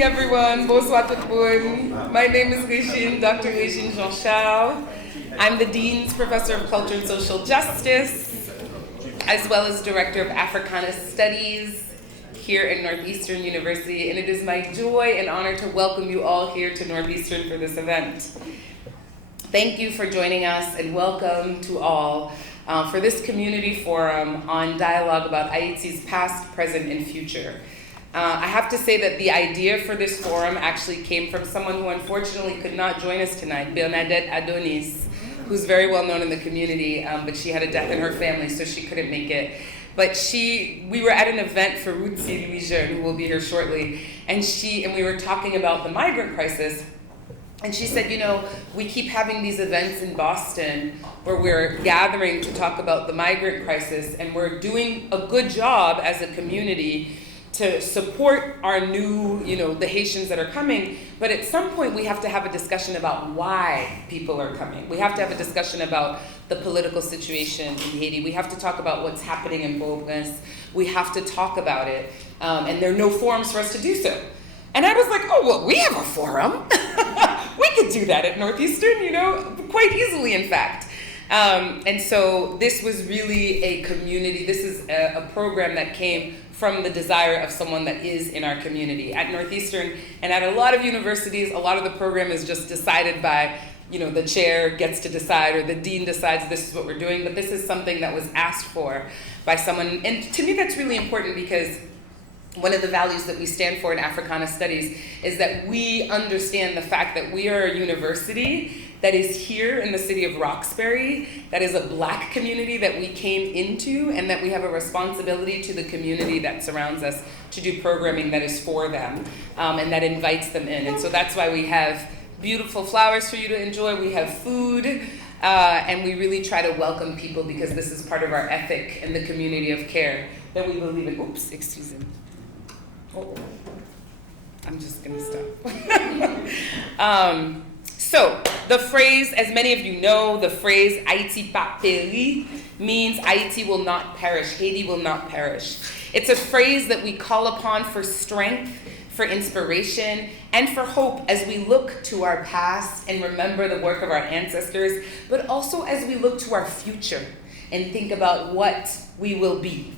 morning, everyone. Bonsoir tout le monde. My name is Dr. Haitian Jean-Charles. I'm the Dean's Professor of Culture and Social Justice, as well as Director of Africana Studies here at Northeastern University, and it is my joy and honor to welcome you all here to Northeastern for this event. Thank you for joining us, and welcome to all for this community forum on dialogue about Haiti's past, present, and future. I have to say that the idea for this forum actually came from someone who unfortunately could not join us tonight, Bernadette Adonis, who's very well known in the community, but she had a death in her family, so she couldn't make it. But we were at an event for Ruthi Louis-Jeune, who will be here shortly, and we were talking about the migrant crisis. And she said, we keep having these events in Boston where we're gathering to talk about the migrant crisis, and we're doing a good job as a community to support our new, the Haitians that are coming. But at some point, we have to have a discussion about why people are coming. We have to have a discussion about the political situation in Haiti. We have to talk about what's happening in Port-au-Prince. We have to talk about it. And there are no forums for us to do so. And I was like, oh, well, we have a forum. We could do that at Northeastern, quite easily, in fact. And so this was really a community. This is a program that came from the desire of someone that is in our community. At Northeastern and at a lot of universities, a lot of the program is just decided by, the chair gets to decide or the dean decides this is what we're doing. But this is something that was asked for by someone. And to me, that's really important because one of the values that we stand for in Africana Studies is that we understand the fact that we are a university that is here in the city of Roxbury, that is a Black community that we came into, and that we have a responsibility to the community that surrounds us to do programming that is for them, and that invites them in. And so that's why we have beautiful flowers for you to enjoy, we have food, and we really try to welcome people because this is part of our ethic and the community of care that we believe in. Oops, excuse me. Oh, I'm just gonna stop. So the phrase, as many of you know, the phrase Ayiti, peri means Haiti will not perish, Haiti will not perish. It's a phrase that we call upon for strength, for inspiration, and for hope as we look to our past and remember the work of our ancestors, but also as we look to our future and think about what we will be.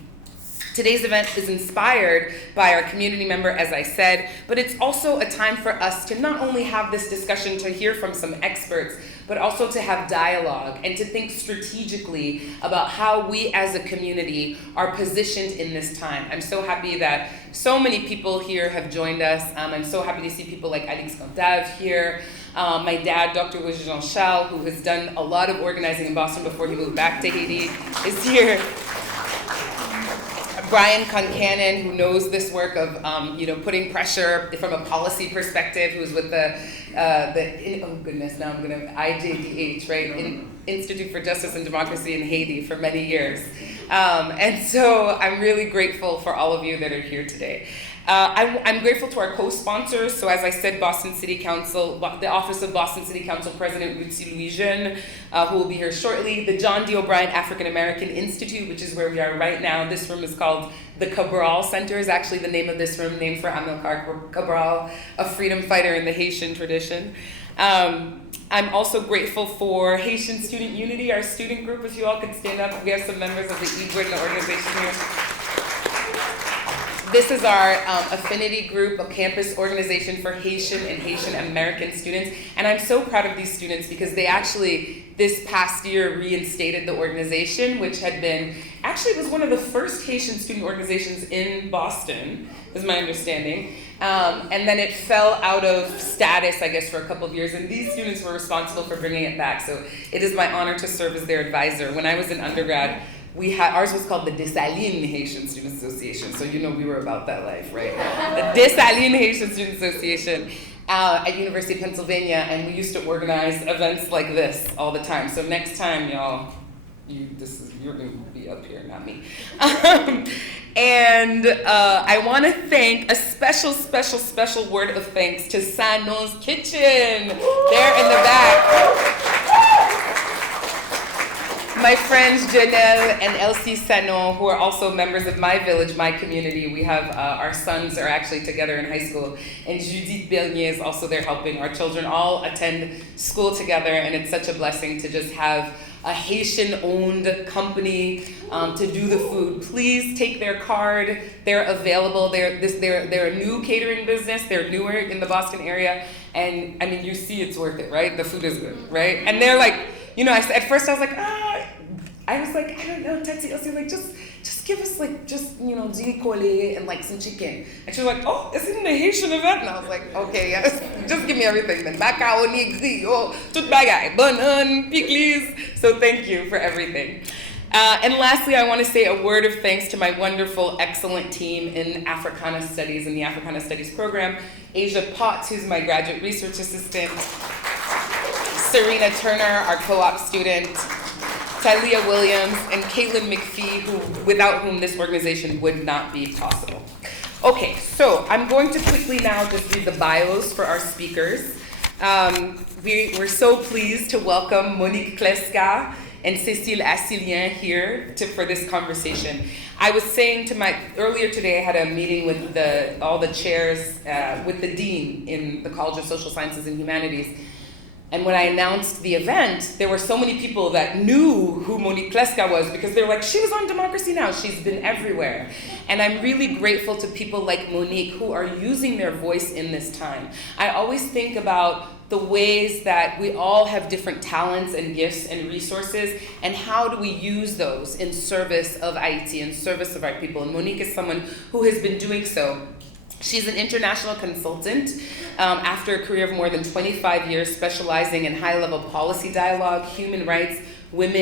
Today's event is inspired by our community member, as I said, but it's also a time for us to not only have this discussion to hear from some experts, but also to have dialogue and to think strategically about how we as a community are positioned in this time. I'm so happy that so many people here have joined us. I'm so happy to see people like Alex Cantav here. My dad, Dr. Jean-Charles, who has done a lot of organizing in Boston before he moved back to Haiti, is here. Brian Concannon, who knows this work of putting pressure from a policy perspective, who's with IJDH, right? Institute for Justice and Democracy in Haiti for many years. And so I'm really grateful for all of you that are here today. I'm grateful to our co-sponsors. So as I said, Boston City Council, the Office of Boston City Council President Ruthi Louis-Jeune, who will be here shortly. The John D. O'Brien African American Institute, which is where we are right now. This room is called the Cabral Center, is actually the name of this room, named for Amilcar Cabral, a freedom fighter in the Haitian tradition. I'm also grateful for Haitian Student Unity, our student group. If you all could stand up, we have some members of the EGWID organization here. This is our affinity group, a campus organization for Haitian and Haitian American students. And I'm so proud of these students because they actually, this past year, reinstated the organization, which was one of the first Haitian student organizations in Boston, is my understanding. And then it fell out of status, I guess, for a couple of years. And these students were responsible for bringing it back. So it is my honor to serve as their advisor. When I was in undergrad, ours was called the Dessalines Haitian Student Association, so we were about that life, right? The Dessalines Haitian Student Association at University of Pennsylvania, and we used to organize events like this all the time. So next time, y'all, you're going to be up here, not me. And I want to thank a special word of thanks to Sano's Kitchen. They're in the back. My friends Janelle and Elsie Sanon, who are also members of my village, my community. We have, our sons are actually together in high school. And Judith Bernier is also there helping. Our children all attend school together, and it's such a blessing to just have a Haitian-owned company to do the food. Please take their card. They're available. They're a new catering business. They're newer in the Boston area. And I mean, you see it's worth it, right? The food is good, right? And they're like, you know, at first I was like, I don't know, Tati, like, just give us like, you know, dîner collé and like some chicken. And she was like, oh, is it in a Haitian event? And I was like, okay, yes, just give me everything then. Macaroni, griot, tout bagay, banan, pickles. So thank you for everything. And lastly, I want to say a word of thanks to my wonderful, excellent team in Africana Studies, in the Africana Studies Program. Asia Potts, who's my graduate research assistant. Serena Turner, our co-op student. Talia Williams, and Caitlin McPhee, without whom this organization would not be possible. Okay, so I'm going to quickly now just read the bios for our speakers. We're so pleased to welcome Monique Clesca and Cécile Accilien here for this conversation. I was saying earlier today I had a meeting with all the chairs, with the dean in the College of Social Sciences and Humanities. And when I announced the event, there were so many people that knew who Monique Clesca was because they were like, she was on Democracy Now!, she's been everywhere. And I'm really grateful to people like Monique who are using their voice in this time. I always think about the ways that we all have different talents and gifts and resources, and how do we use those in service of Haiti, in service of our people. And Monique is someone who has been doing so. She's an international consultant after a career of more than 25 years specializing in high-level policy dialogue, human rights, youth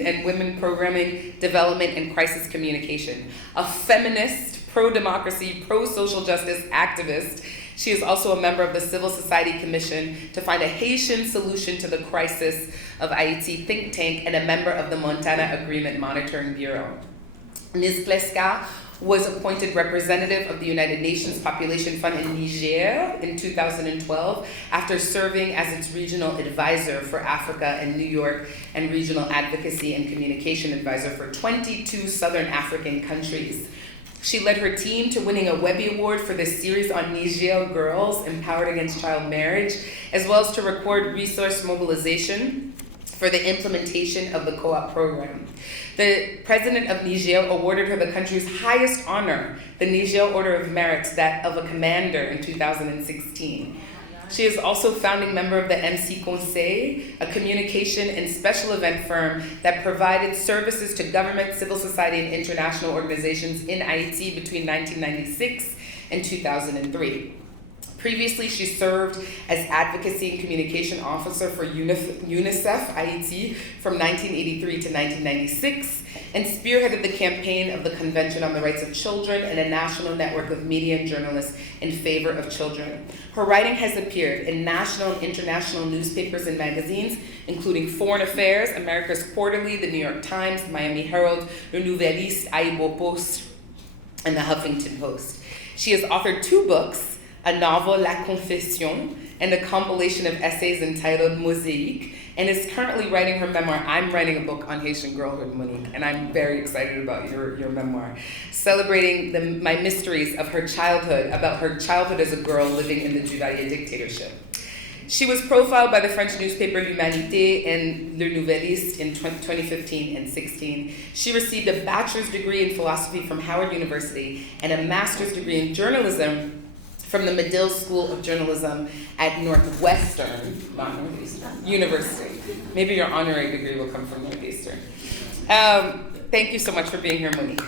and women programming, development, and crisis communication. A feminist, pro-democracy, pro-social justice activist, she is also a member of the Civil Society Commission to find a Haitian solution to the crisis of Haiti think tank, and a member of the Montana Agreement Monitoring Bureau. Ms. Clesca was appointed representative of the United Nations Population Fund in Niger in 2012 after serving as its regional advisor for Africa in New York and regional advocacy and communication advisor for 22 Southern African countries. She led her team to winning a Webby Award for the series on Niger girls empowered against child marriage, as well as to record resource mobilization for the implementation of the co-op program. The president of Niger awarded her the country's highest honor, the Niger Order of Merit, that of a commander, in 2016. She is also founding member of the MC Conseil, a communication and special event firm that provided services to government, civil society, and international organizations in Haiti between 1996 and 2003. Previously, she served as advocacy and communication officer for UNICEF Haiti from 1983 to 1996, and spearheaded the campaign of the Convention on the Rights of Children and a national network of media and journalists in favor of children. Her writing has appeared in national and international newspapers and magazines, including Foreign Affairs, America's Quarterly, the New York Times, the Miami Herald, Le Nouvelliste, Aibo Post, and the Huffington Post. She has authored 2 books, a novel, La Confession, and a compilation of essays entitled Mosaïque, and is currently writing her memoir. I'm writing a book on Haitian girlhood, Monique, and I'm very excited about your memoir, celebrating my mysteries of her childhood, about her childhood as a girl living in the Judaïa dictatorship. She was profiled by the French newspaper L'Humanité and Le Nouvelliste in 2015 and 16. She received a bachelor's degree in philosophy from Howard University and a master's degree in journalism from the Medill School of Journalism at Northwestern, not Northeastern, University. Maybe your honorary degree will come from Northeastern. Thank you so much for being here, Monique.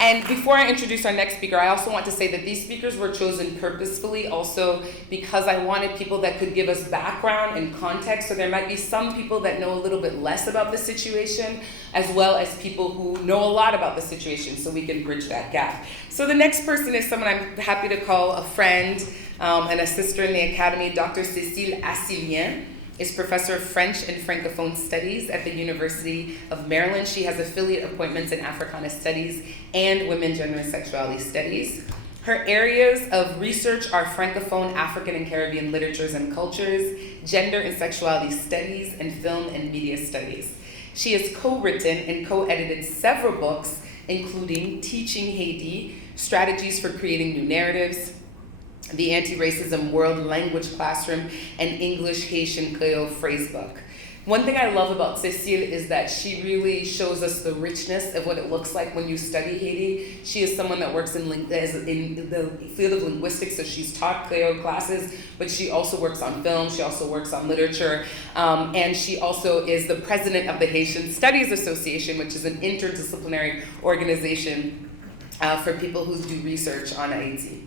And before I introduce our next speaker, I also want to say that these speakers were chosen purposefully also because I wanted people that could give us background and context. So there might be some people that know a little bit less about the situation, as well as people who know a lot about the situation, so we can bridge that gap. So the next person is someone I'm happy to call a friend and a sister in the academy. Dr. Cécile Accilien is professor of French and Francophone Studies at the University of Maryland. She has affiliate appointments in Africana Studies and Women, Gender, and Sexuality Studies. Her areas of research are Francophone, African and Caribbean literatures and cultures, gender and sexuality studies, and film and media studies. She has co-written and co-edited several books, including Teaching Haiti, Strategies for Creating New Narratives, The Anti-Racism World Language Classroom, and English Haitian Creole Phrasebook. One thing I love about Cécile is that she really shows us the richness of what it looks like when you study Haiti. She is someone that works in the field of linguistics, so she's taught Creole classes, but she also works on film, she also works on literature, and she also is the president of the Haitian Studies Association, which is an interdisciplinary organization for people who do research on Haiti.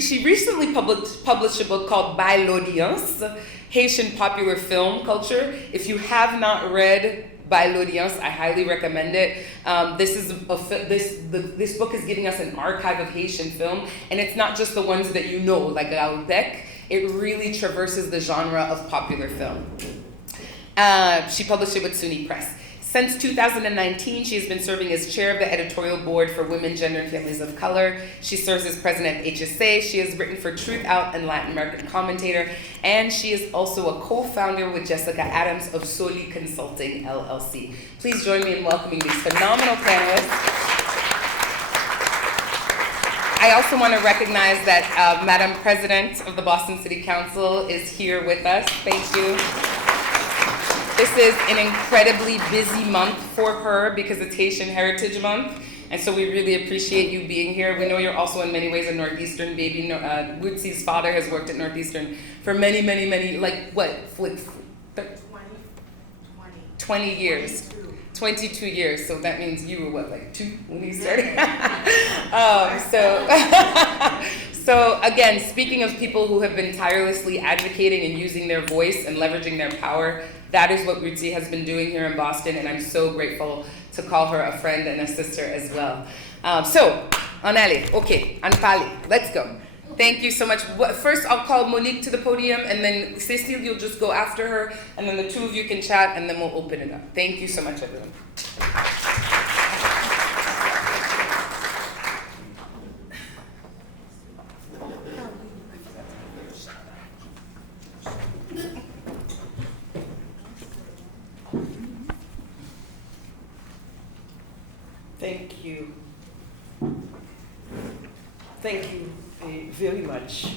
She recently published a book called By l'Audience, Haitian Popular Film Culture. If you have not read By l'Audience, I highly recommend it. This book is giving us an archive of Haitian film, and it's not just the ones that you know, like Raoul. It really traverses the genre of popular film. She published it with SUNY Press. Since 2019, she has been serving as chair of the editorial board for Women, Gender, and Families of Color. She serves as president of HSA. She has written for Truth Out and Latin American Commentator, and she is also a co-founder with Jessica Adams of Soli Consulting, LLC. Please join me in welcoming these phenomenal panelists. I also want to recognize that Madam President of the Boston City Council is here with us. Thank you. This is an incredibly busy month for her because it's Haitian Heritage Month, and so we really appreciate you being here. We know you're also in many ways a Northeastern baby. Woodsy's father has worked at Northeastern for many, 20 years. 22 years, so that means you were what, 2 when you started? So again, speaking of people who have been tirelessly advocating and using their voice and leveraging their power, that is what Woodsie has been doing here in Boston, and I'm so grateful to call her a friend and a sister as well. Anali, okay, Anpali, let's go. Thank you so much. First, I'll call Monique to the podium, and then Cécile, you'll just go after her, and then the two of you can chat, and then we'll open it up. Thank you so much, everyone. Thank you. Thank you very much.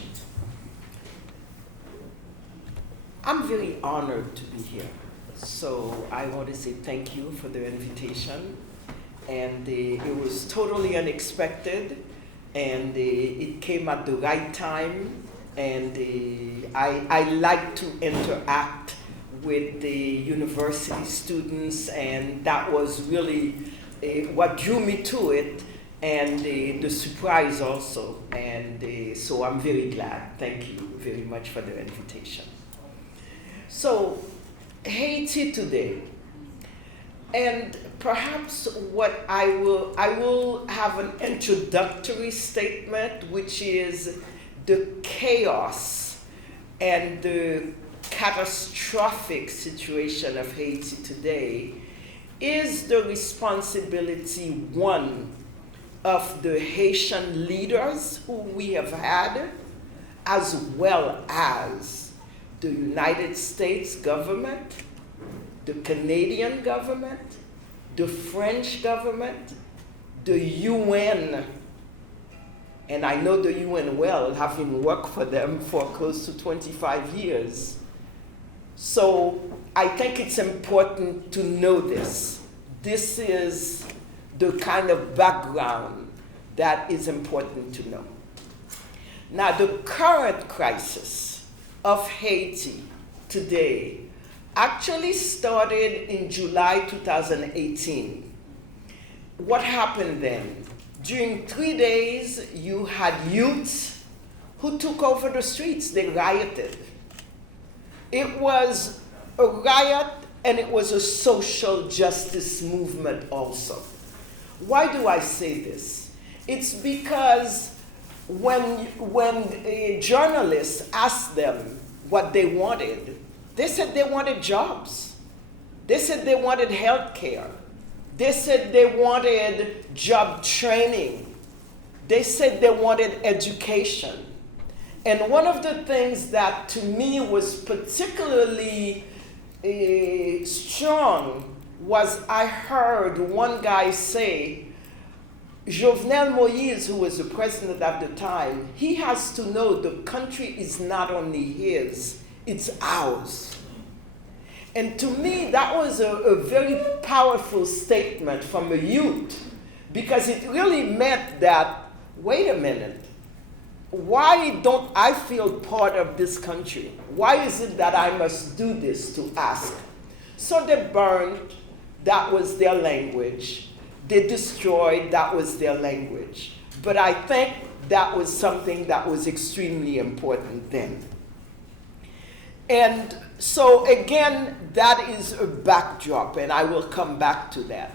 I'm very honored to be here. So I want to say thank you for the invitation. And it was totally unexpected. And it came at the right time. And I like to interact with the university students. And that was really what drew me to it, and the surprise also. And so I'm very glad. Thank you very much for the invitation. So Haiti today, and perhaps what I will have an introductory statement, which is the chaos and the catastrophic situation of Haiti today is the responsibility, one, of the Haitian leaders who we have had, as well as the United States government, the Canadian government, the French government, the UN, and I know the UN well, having worked for them for close to 25 years. So I think it's important to know this. This is the kind of background that is important to know. Now, the current crisis of Haiti today actually started in July 2018. What happened then? During 3 days, you had youths who took over the streets. They rioted. It was a riot, and it was a social justice movement also. Why do I say this? It's because when journalists asked them what they wanted, they said they wanted jobs. They said they wanted health care. They said they wanted job training. they said they wanted education. And one of the things that to me was particularly strong was I heard one guy say, Jovenel Moïse, who was the president at the time, he has to know the country is not only his, it's ours. And to me, that was a very powerful statement from a youth, because it really meant that, wait a minute, why don't I feel part of this country? Why is it that I must do this to ask? So they burned, that was their language. They destroyed, that was their language. But I think that was something that was extremely important then. And so again, that is a backdrop, and I will come back to that.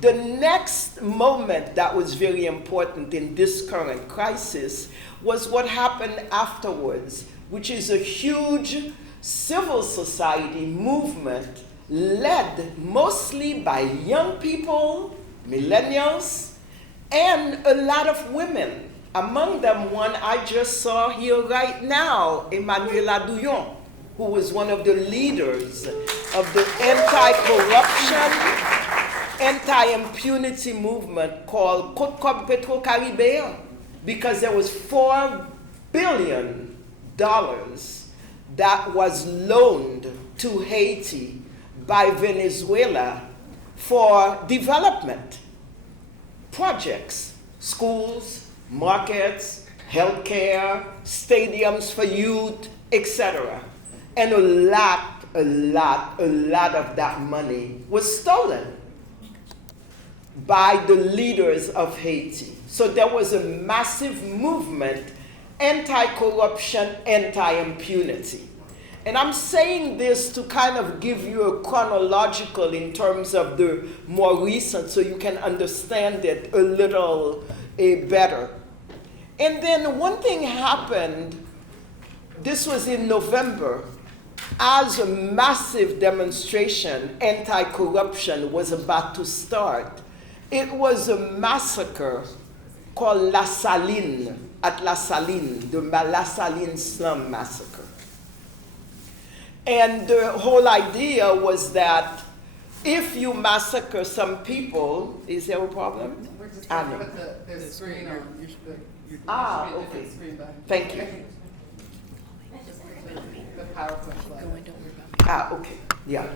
The next moment that was very important in this current crisis was what happened afterwards, which is a huge civil society movement led mostly by young people, millennials, and a lot of women. Among them, one I just saw here right now, Emmanuela Douillon, who was one of the leaders of the anti-corruption, anti-impunity movement called Côte Corp Petro Caribbean, because there was $4 billion that was loaned to Haiti by Venezuela for development projects, schools, markets, healthcare, stadiums for youth, etc. And a lot of that money was stolen by the leaders of Haiti. So there was a massive movement, anti-corruption, anti-impunity. And I'm saying this to kind of give you a chronological in terms of the more recent, so you can understand it a little better. And then one thing happened, this was in November, as a massive demonstration, anti-corruption was about to start. It was a massacre called La Saline, at La Saline, the La Saline slum massacre. And the whole idea was that if you massacre some people, is there a problem? We're just trying to put the screen on. Okay. Thank you. The PowerPoint slide. Okay, yeah.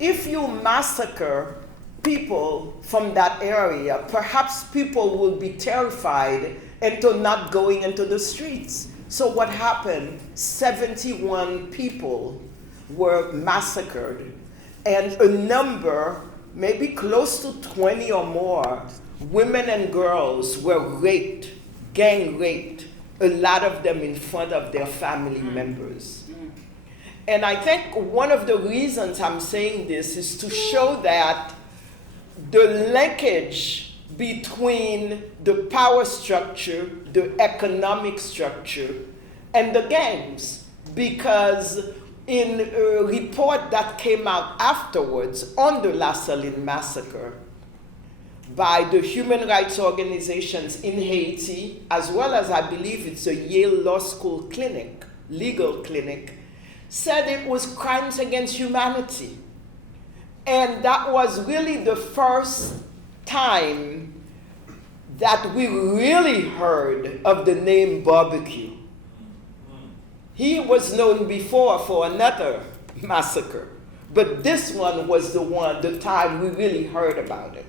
If you massacre people from that area, perhaps people will be terrified into not going into the streets. So what happened? 71 people were massacred, and a number, maybe close to 20 or more, women and girls were raped, gang raped, a lot of them in front of their family members. And I think one of the reasons I'm saying this is to show that the linkage between the power structure, the economic structure, and the gangs, because in a report that came out afterwards on the La Saline massacre by the human rights organizations in Haiti, as well as I believe it's a Yale Law School clinic, legal clinic, said it was crimes against humanity. And that was really the first time that we really heard of the name barbecue. He was known before for another massacre, but this one was the time we really heard about it.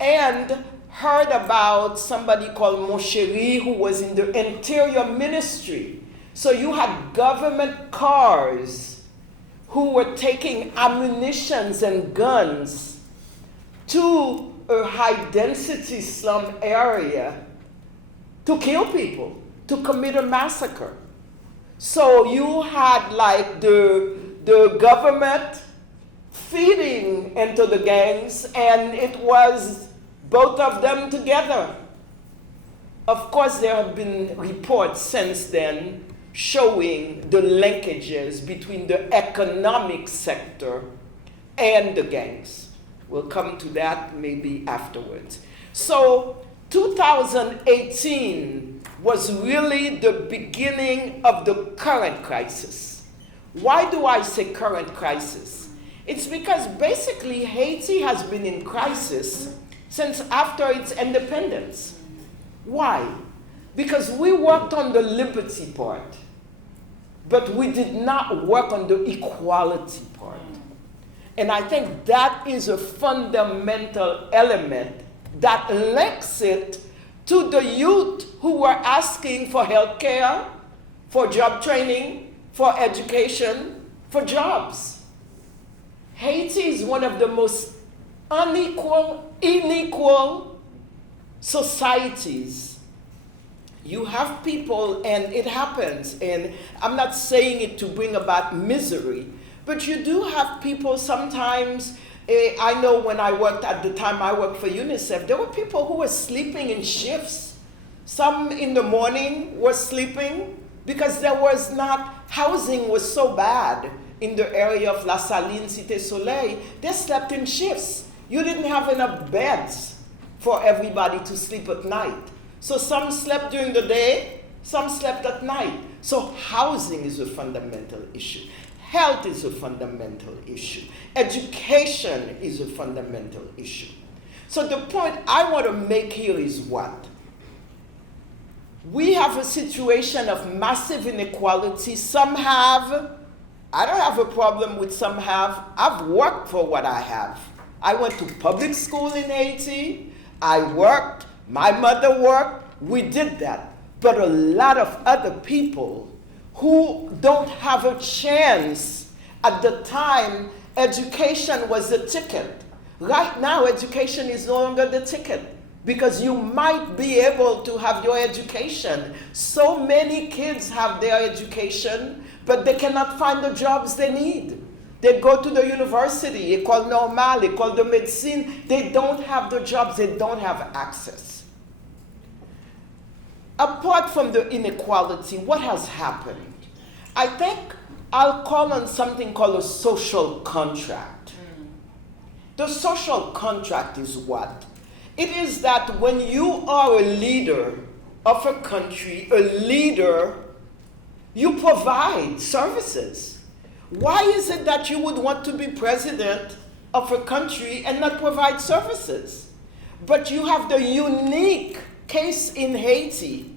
And heard about somebody called Moncherie, who was in the Interior Ministry. So you had government cars who were taking ammunitions and guns to a high-density slum area to kill people, to commit a massacre. So you had like the government feeding into the gangs, and it was both of them together. Of course, there have been reports since then showing the linkages between the economic sector and the gangs. We'll come to that maybe afterwards. So 2018 was really the beginning of the current crisis. Why do I say current crisis? It's because basically Haiti has been in crisis since after its independence. Why? Because we worked on the liberty part, but we did not work on the equality part. And I think that is a fundamental element that links it to the youth who were asking for health care, for job training, for education, for jobs. Haiti is one of the most unequal societies. You have people, and it happens, and I'm not saying it to bring about misery, but you do have people sometimes. I know when I worked at the time I worked for UNICEF, there were people who were sleeping in shifts. Some in the morning were sleeping because there was not, housing was so bad in the area of La Saline, Cité Soleil, they slept in shifts. You didn't have enough beds for everybody to sleep at night. So some slept during the day, some slept at night. So housing is a fundamental issue. Health is a fundamental issue. Education is a fundamental issue. So the point I want to make here is what? We have a situation of massive inequality. Some have. I don't have a problem with some have. I've worked for what I have. I went to public school in Haiti. I worked. My mother worked. We did that. But a lot of other people who don't have a chance. At the time, education was the ticket. Right now, education is no longer the ticket because you might be able to have your education. So many kids have their education, but they cannot find the jobs they need. They go to the university, École Normale, École de Médecine. They don't have the jobs, they don't have access. Apart from the inequality, what has happened? I think I'll call on something called a social contract. The social contract is what? It is that when you are a leader of a country, a leader, you provide services. Why is it that you would want to be president of a country and not provide services? But you have the unique case in Haiti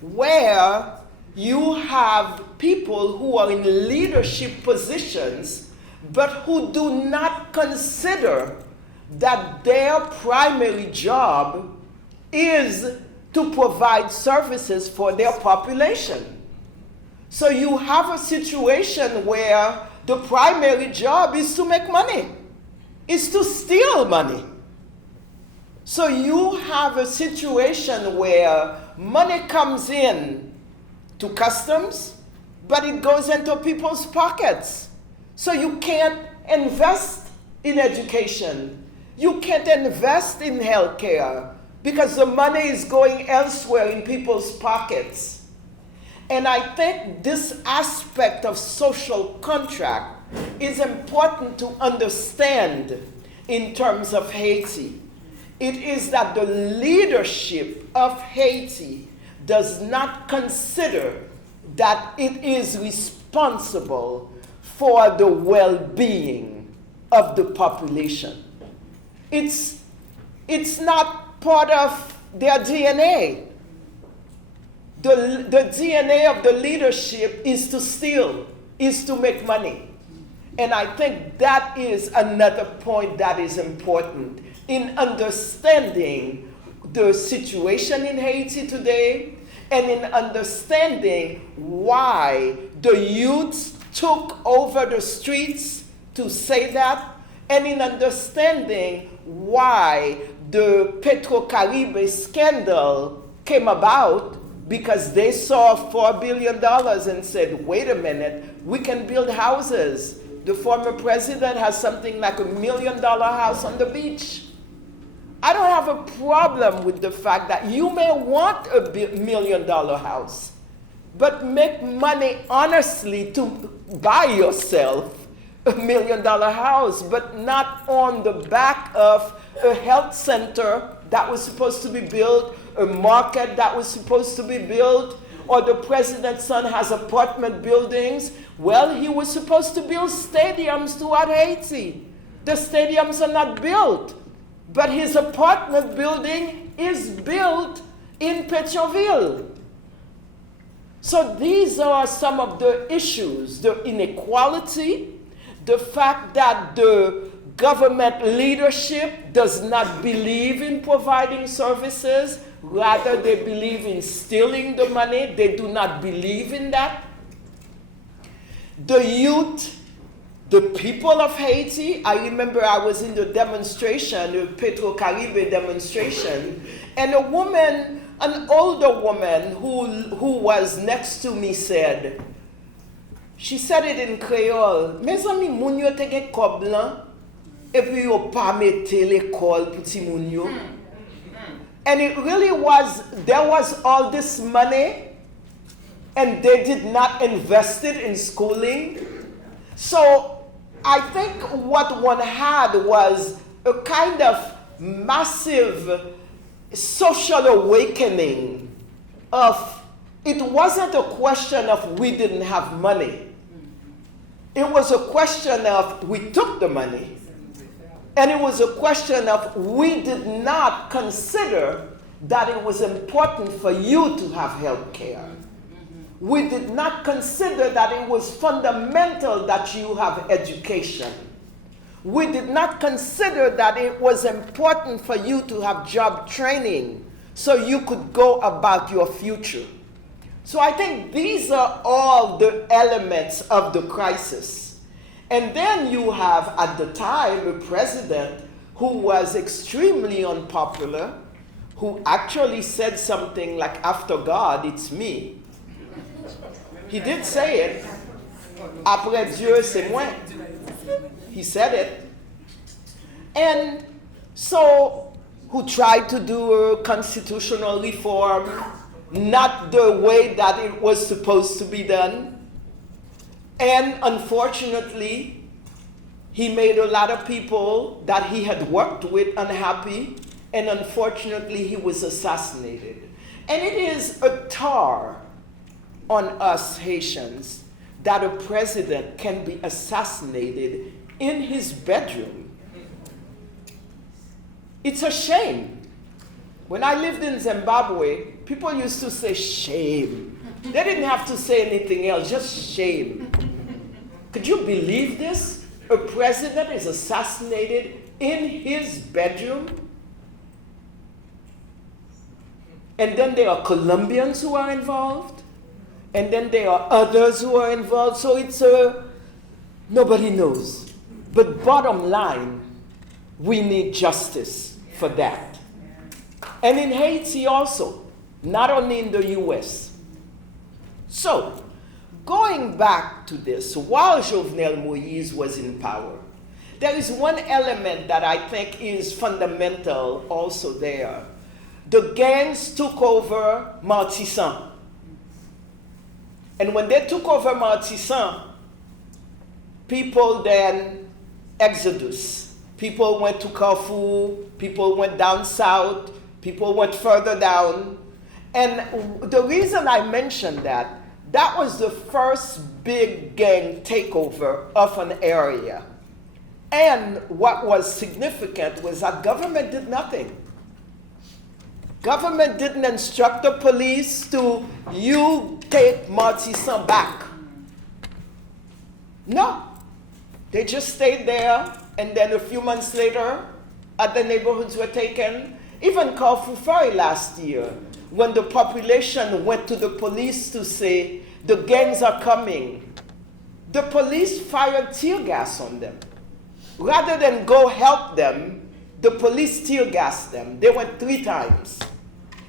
where you have people who are in leadership positions but who do not consider that their primary job is to provide services for their population. So you have a situation where the primary job is to make money, is to steal money. So you have a situation where money comes in to customs, but it goes into people's pockets. So you can't invest in education. You can't invest in healthcare because the money is going elsewhere in people's pockets. And I think this aspect of social contract is important to understand in terms of Haiti. It is that the leadership of Haiti does not consider that it is responsible for the well-being of the population. It's not part of their DNA. The DNA of the leadership is to steal, is to make money. And I think that is another point that is important in understanding the situation in Haiti today and in understanding why the youths took over the streets to say that, and in understanding why the Petro-Caribe scandal came about, because they saw $4 billion and said, wait a minute, we can build houses. The former president has something like $1 million house on the beach. I don't have a problem with the fact that you may want a $1 million house, but make money honestly to buy yourself $1 million house, but not on the back of a health center that was supposed to be built, a market that was supposed to be built, or the president's son has apartment buildings. Well, he was supposed to build stadiums throughout Haiti. The stadiums are not built, but his apartment building is built in Pétionville. So these are some of the issues: the inequality, the fact that the government leadership does not believe in providing services, rather they believe in stealing the money. They do not believe in that. The youth, the people of Haiti, I remember I was in the demonstration, the Petro-Caribe demonstration, and a woman, an older woman who was next to me said, she said it in Creole, mes amis, moun yo te gen kob lan, epi yo pa mette l'école pou ti moun yo. And it really was, there was all this money, and they did not invest it in schooling. So I think what one had was a kind of massive social awakening of, it wasn't a question of we didn't have money. It was a question of we took the money. And it was a question of we did not consider that it was important for you to have health care. We did not consider that it was fundamental that you have education. We did not consider that it was important for you to have job training so you could go about your future. So I think these are all the elements of the crisis. And then you have, at the time, a president who was extremely unpopular, who actually said something like, after God, it's me. He did say it. Après Dieu, c'est moi. He said it. And so, who tried to do a constitutional reform, not the way that it was supposed to be done. And unfortunately, he made a lot of people that he had worked with unhappy, and unfortunately, he was assassinated. And it is a tar on us Haitians that a president can be assassinated in his bedroom. It's a shame. When I lived in Zimbabwe, people used to say shame. They didn't have to say anything else, just shame. Could you believe this? A president is assassinated in his bedroom? And then there are Colombians who are involved. And then there are others who are involved. So it's nobody knows. But bottom line, we need justice for that. And in Haiti also, not only in the US. So, going back to this, while Jovenel Moïse was in power, there is one element that I think is fundamental also there. The gangs took over Martissan. And when they took over Martissan, people then exodus. People went to Carrefour, people went down south, people went further down. And the reason I mention that, that was the first big gang takeover of an area. And what was significant was that government did nothing. Government didn't instruct the police to, you take Martissan back. No. They just stayed there, and then a few months later, other neighborhoods were taken. Even Carrefour Ferry last year, when the population went to the police to say, the gangs are coming, the police fired tear gas on them. Rather than go help them, the police tear gassed them. They went 3 times.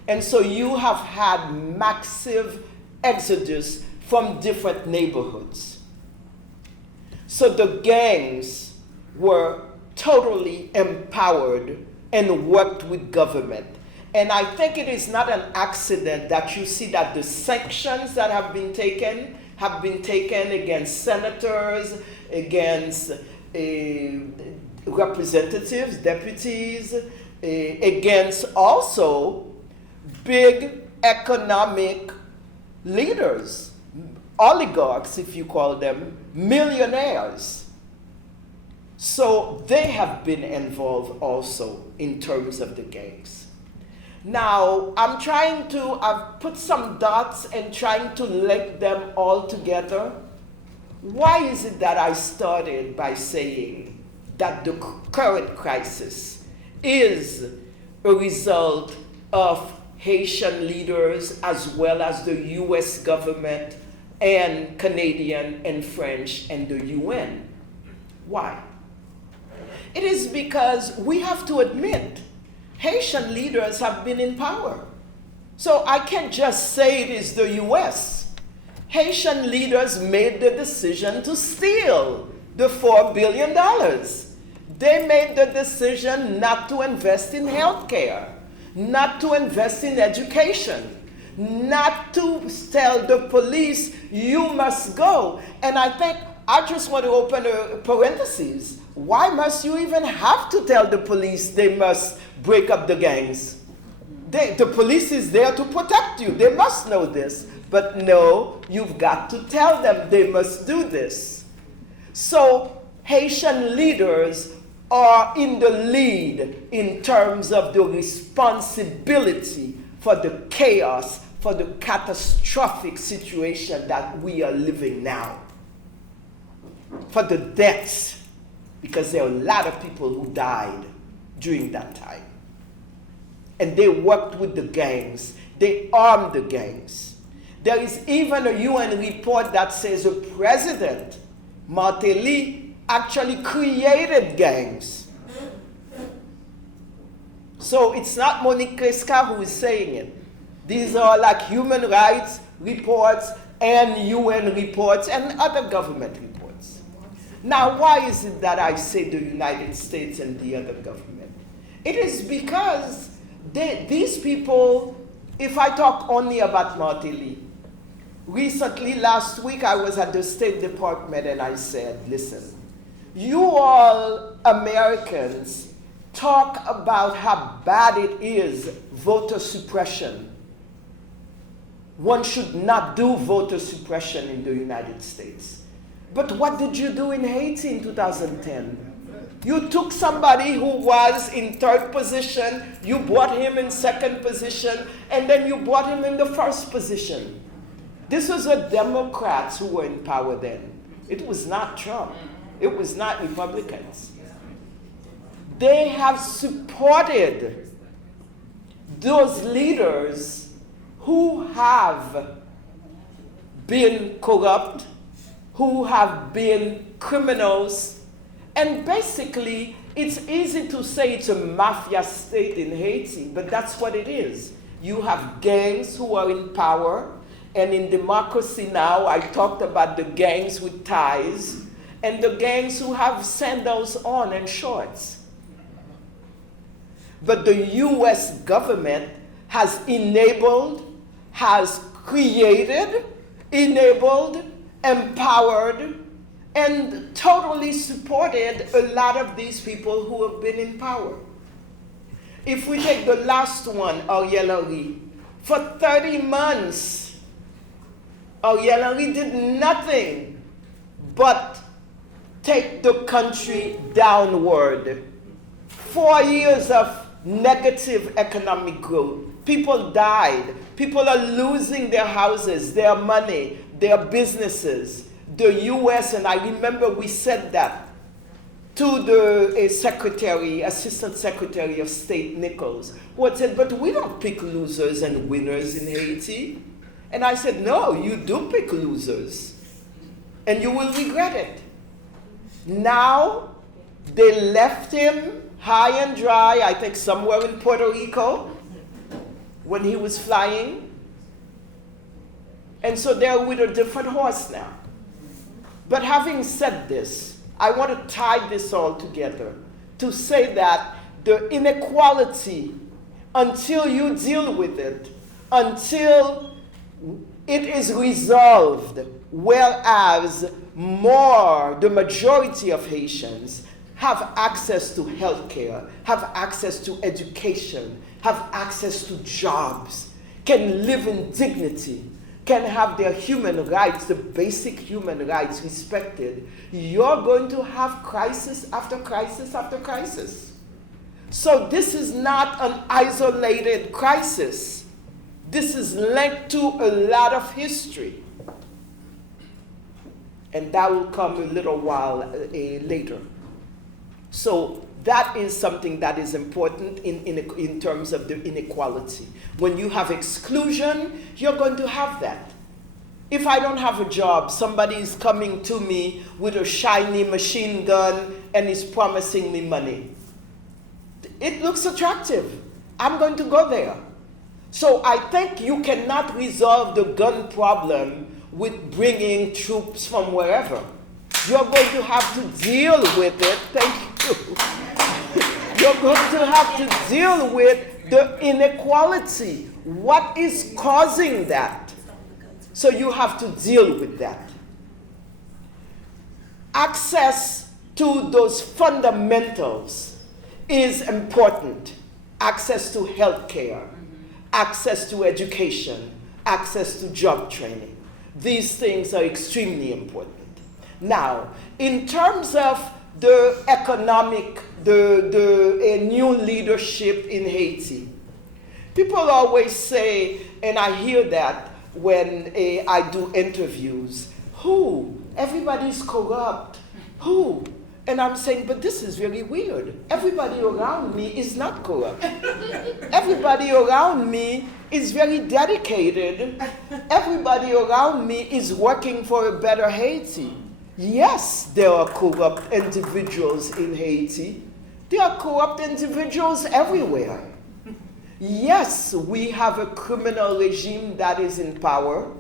And so you have had massive exodus from different neighborhoods. So the gangs were totally empowered and worked with government. And I think it is not an accident that you see that the sanctions that have been taken against senators, against representatives, deputies, against also big economic leaders, oligarchs, if you call them, millionaires. So they have been involved also in terms of the gangs. Now, I've put some dots and trying to link them all together. Why is it that I started by saying that the current crisis is a result of Haitian leaders as well as the US government and Canadian and French and the UN? Why? It is because we have to admit Haitian leaders have been in power. So I can't just say it is the US. Haitian leaders made the decision to steal the $4 billion. They made the decision not to invest in healthcare, not to invest in education, not to tell the police, you must go. And I just want to open a parenthesis. Why must you even have to tell the police they must break up the gangs? The police is there to protect you. They must know this. But no, you've got to tell them they must do this. So Haitian leaders are in the lead in terms of the responsibility for the chaos, for the catastrophic situation that we are living now. For the deaths, because there are a lot of people who died during that time. And they worked with the gangs. They armed the gangs. There is even a UN report that says the president, Martelly, actually created gangs. So it's not Monique Clesca who is saying it. These are like human rights reports and UN reports and other government reports. Now, why is it that I say the United States and the other government? It is because these people, if I talk only about Martelly, recently, last week, I was at the State Department and I said, listen, you all Americans talk about how bad it is, voter suppression. One should not do voter suppression in the United States. But what did you do in Haiti in 2010? You took somebody who was in third position, you brought him in second position, and then you brought him in the first position. This was the Democrats who were in power then. It was not Trump. It was not Republicans. They have supported those leaders who have been corrupt, who have been criminals, and basically it's easy to say it's a mafia state in Haiti, but that's what it is. You have gangs who are in power, and in democracy now, I talked about the gangs with ties, and the gangs who have sandals on and shorts. But the US government has enabled, has created, enabled, empowered, and totally supported a lot of these people who have been in power. If we take the last one, Ariel Henry, for 30 months, Ariel Henry did nothing but take the country downward. 4 years of negative economic growth. People died. People are losing their houses, their money, their businesses. The US, and I remember we said that to the Assistant Secretary of State Nichols, who had said, but we don't pick losers and winners in Haiti. And I said, no, you do pick losers, and you will regret it. Now, they left him high and dry, I think somewhere in Puerto Rico, when he was flying. And so they're with a different horse now. But having said this, I want to tie this all together to say that the inequality, until you deal with it, until it is resolved, whereas the majority of Haitians have access to healthcare, have access to education, have access to jobs, can live in dignity, can have their human rights, the basic human rights respected, you're going to have crisis after crisis after crisis. So this is not an isolated crisis. This is linked to a lot of history. And that will come a little while later. So that is something that is important in terms of the inequality. When you have exclusion, you're going to have that. If I don't have a job, somebody is coming to me with a shiny machine gun and is promising me money. It looks attractive. I'm going to go there. So I think you cannot resolve the gun problem with bringing troops from wherever. You're going to have to deal with it. Thank you. You're going to have to deal with the inequality. What is causing that? So you have to deal with that. Access to those fundamentals is important. Access to health care, access to education, access to job training. These things are extremely important. Now, in terms of the economic, the new leadership in Haiti, people always say, and I hear that when I do interviews, who? Everybody's corrupt. Who? And I'm saying, but this is really weird. Everybody around me is not corrupt. Everybody around me is very dedicated. Everybody around me is working for a better Haiti. Yes, there are corrupt individuals in Haiti. There are corrupt individuals everywhere. Yes, we have a criminal regime that is in power,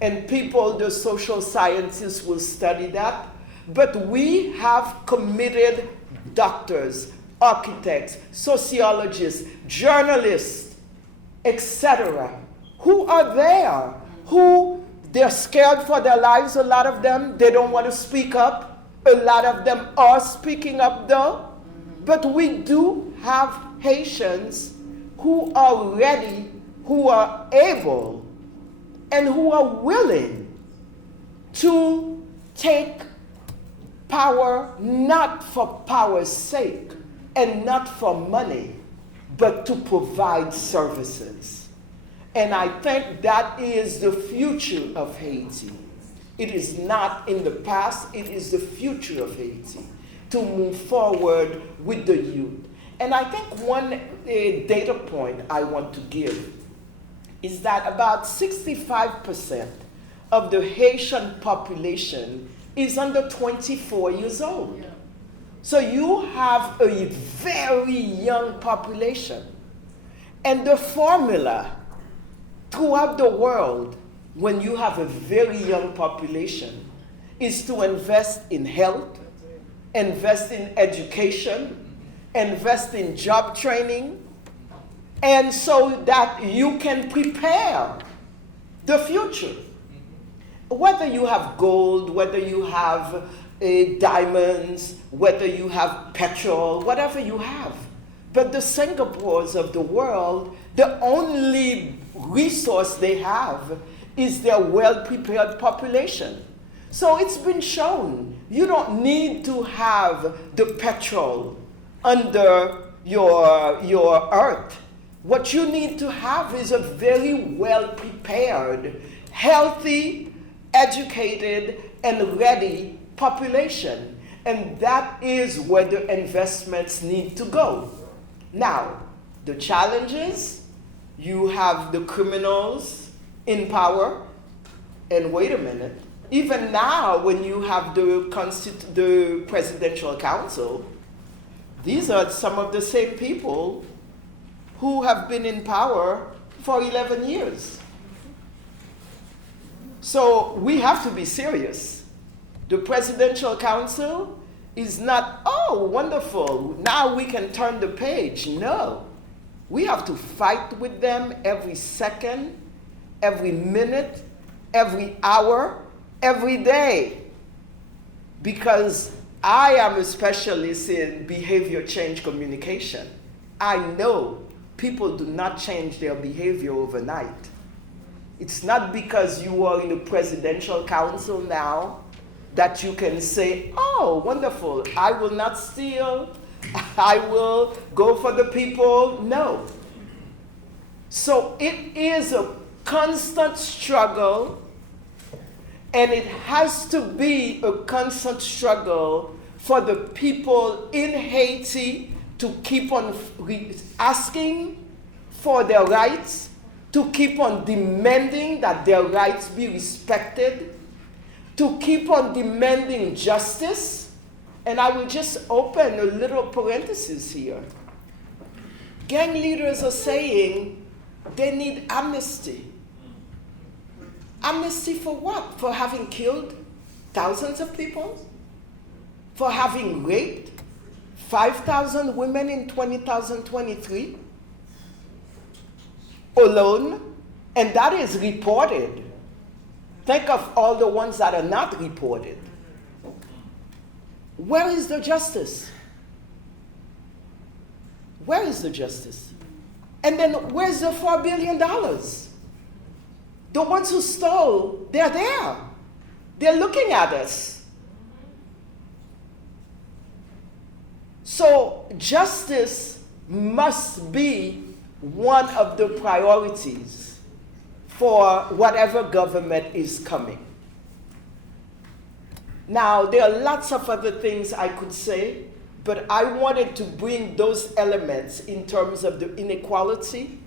and people, the social scientists will study that. But we have committed doctors, architects, sociologists, journalists, etc., who are there, who they're scared for their lives, a lot of them. They don't want to speak up. A lot of them are speaking up, though. But we do have Haitians who are ready, who are able, and who are willing to take power not for power's sake and not for money, but to provide services. And I think that is the future of Haiti. It is not in the past, it is the future of Haiti, to move forward with the youth. And I think one data point I want to give is that about 65% of the Haitian population is under 24 years old. Yeah. So you have a very young population. And the formula throughout the world, when you have a very young population, is to invest in health, invest in education, invest in job training, and so that you can prepare the future. Whether you have gold, whether you have diamonds, whether you have petrol, whatever you have. But the Singapores of the world, the only resource they have is their well-prepared population. So it's been shown, you don't need to have the petrol under your earth. What you need to have is a very well-prepared, healthy, educated, and ready population. And that is where the investments need to go. Now, the challenges, you have the criminals in power, and wait a minute, even now when you have the Presidential Council, these are some of the same people who have been in power for 11 years. So we have to be serious. The Presidential Council is not, oh, wonderful, now we can turn the page. No. We have to fight with them every second, every minute, every hour, every day. because I am a specialist in behavior change communication. I know people do not change their behavior overnight. It's not because you are in the presidential council now that you can say, oh, wonderful, I will not steal, I will go for the people. No. So it is a constant struggle, and it has to be a constant struggle for the people in Haiti to keep on asking for their rights, to keep on demanding that their rights be respected, to keep on demanding justice. And I will just open a little parenthesis here. Gang leaders are saying they need amnesty. Amnesty for what? For having killed thousands of people? For having raped 5,000 women in 2023 alone? And that is reported. Think of all the ones that are not reported. Where is the justice? Where is the justice? And then where's the $4 billion? The ones who stole, they're there. They're looking at us. So justice must be one of the priorities for whatever government is coming. Now, there are lots of other things I could say, but I wanted to bring those elements in terms of the inequality,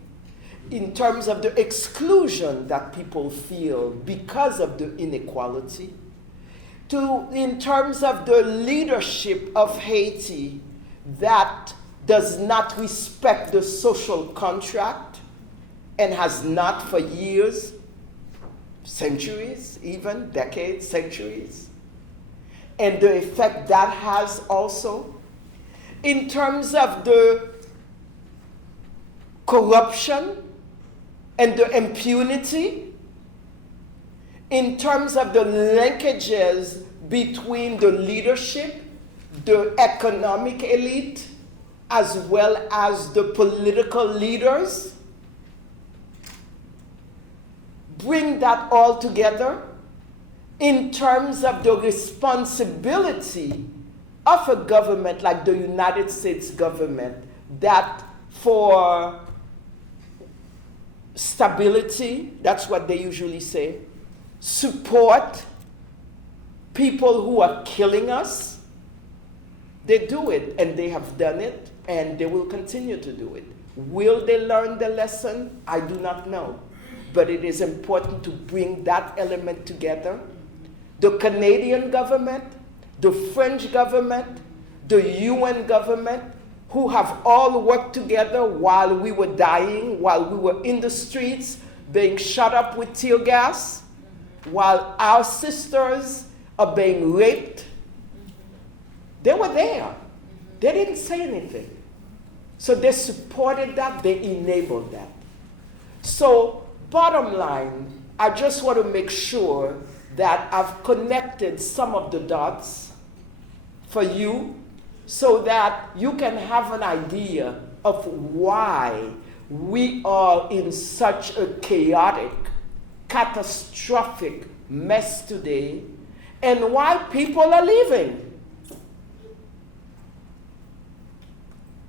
in terms of the exclusion that people feel because of the inequality, in terms of the leadership of Haiti that does not respect the social contract and has not for years, centuries, even decades, centuries, and the effect that has also, in terms of the corruption and the impunity, in terms of the linkages between the leadership, the economic elite, as well as the political leaders. Bring that all together in terms of the responsibility of a government like the United States government, that for stability, that's what they usually say, support people who are killing us. They do it, and they have done it, and they will continue to do it. Will they learn the lesson? I do not know. But it is important to bring that element together. The Canadian government, the French government, the UN government, who have all worked together while we were dying, while we were in the streets, being shot up with tear gas, while our sisters are being raped. They were there. They didn't say anything. So they supported that, they enabled that. So bottom line, I just want to make sure that I've connected some of the dots for you so that you can have an idea of why we are in such a chaotic, catastrophic mess today, and why people are leaving.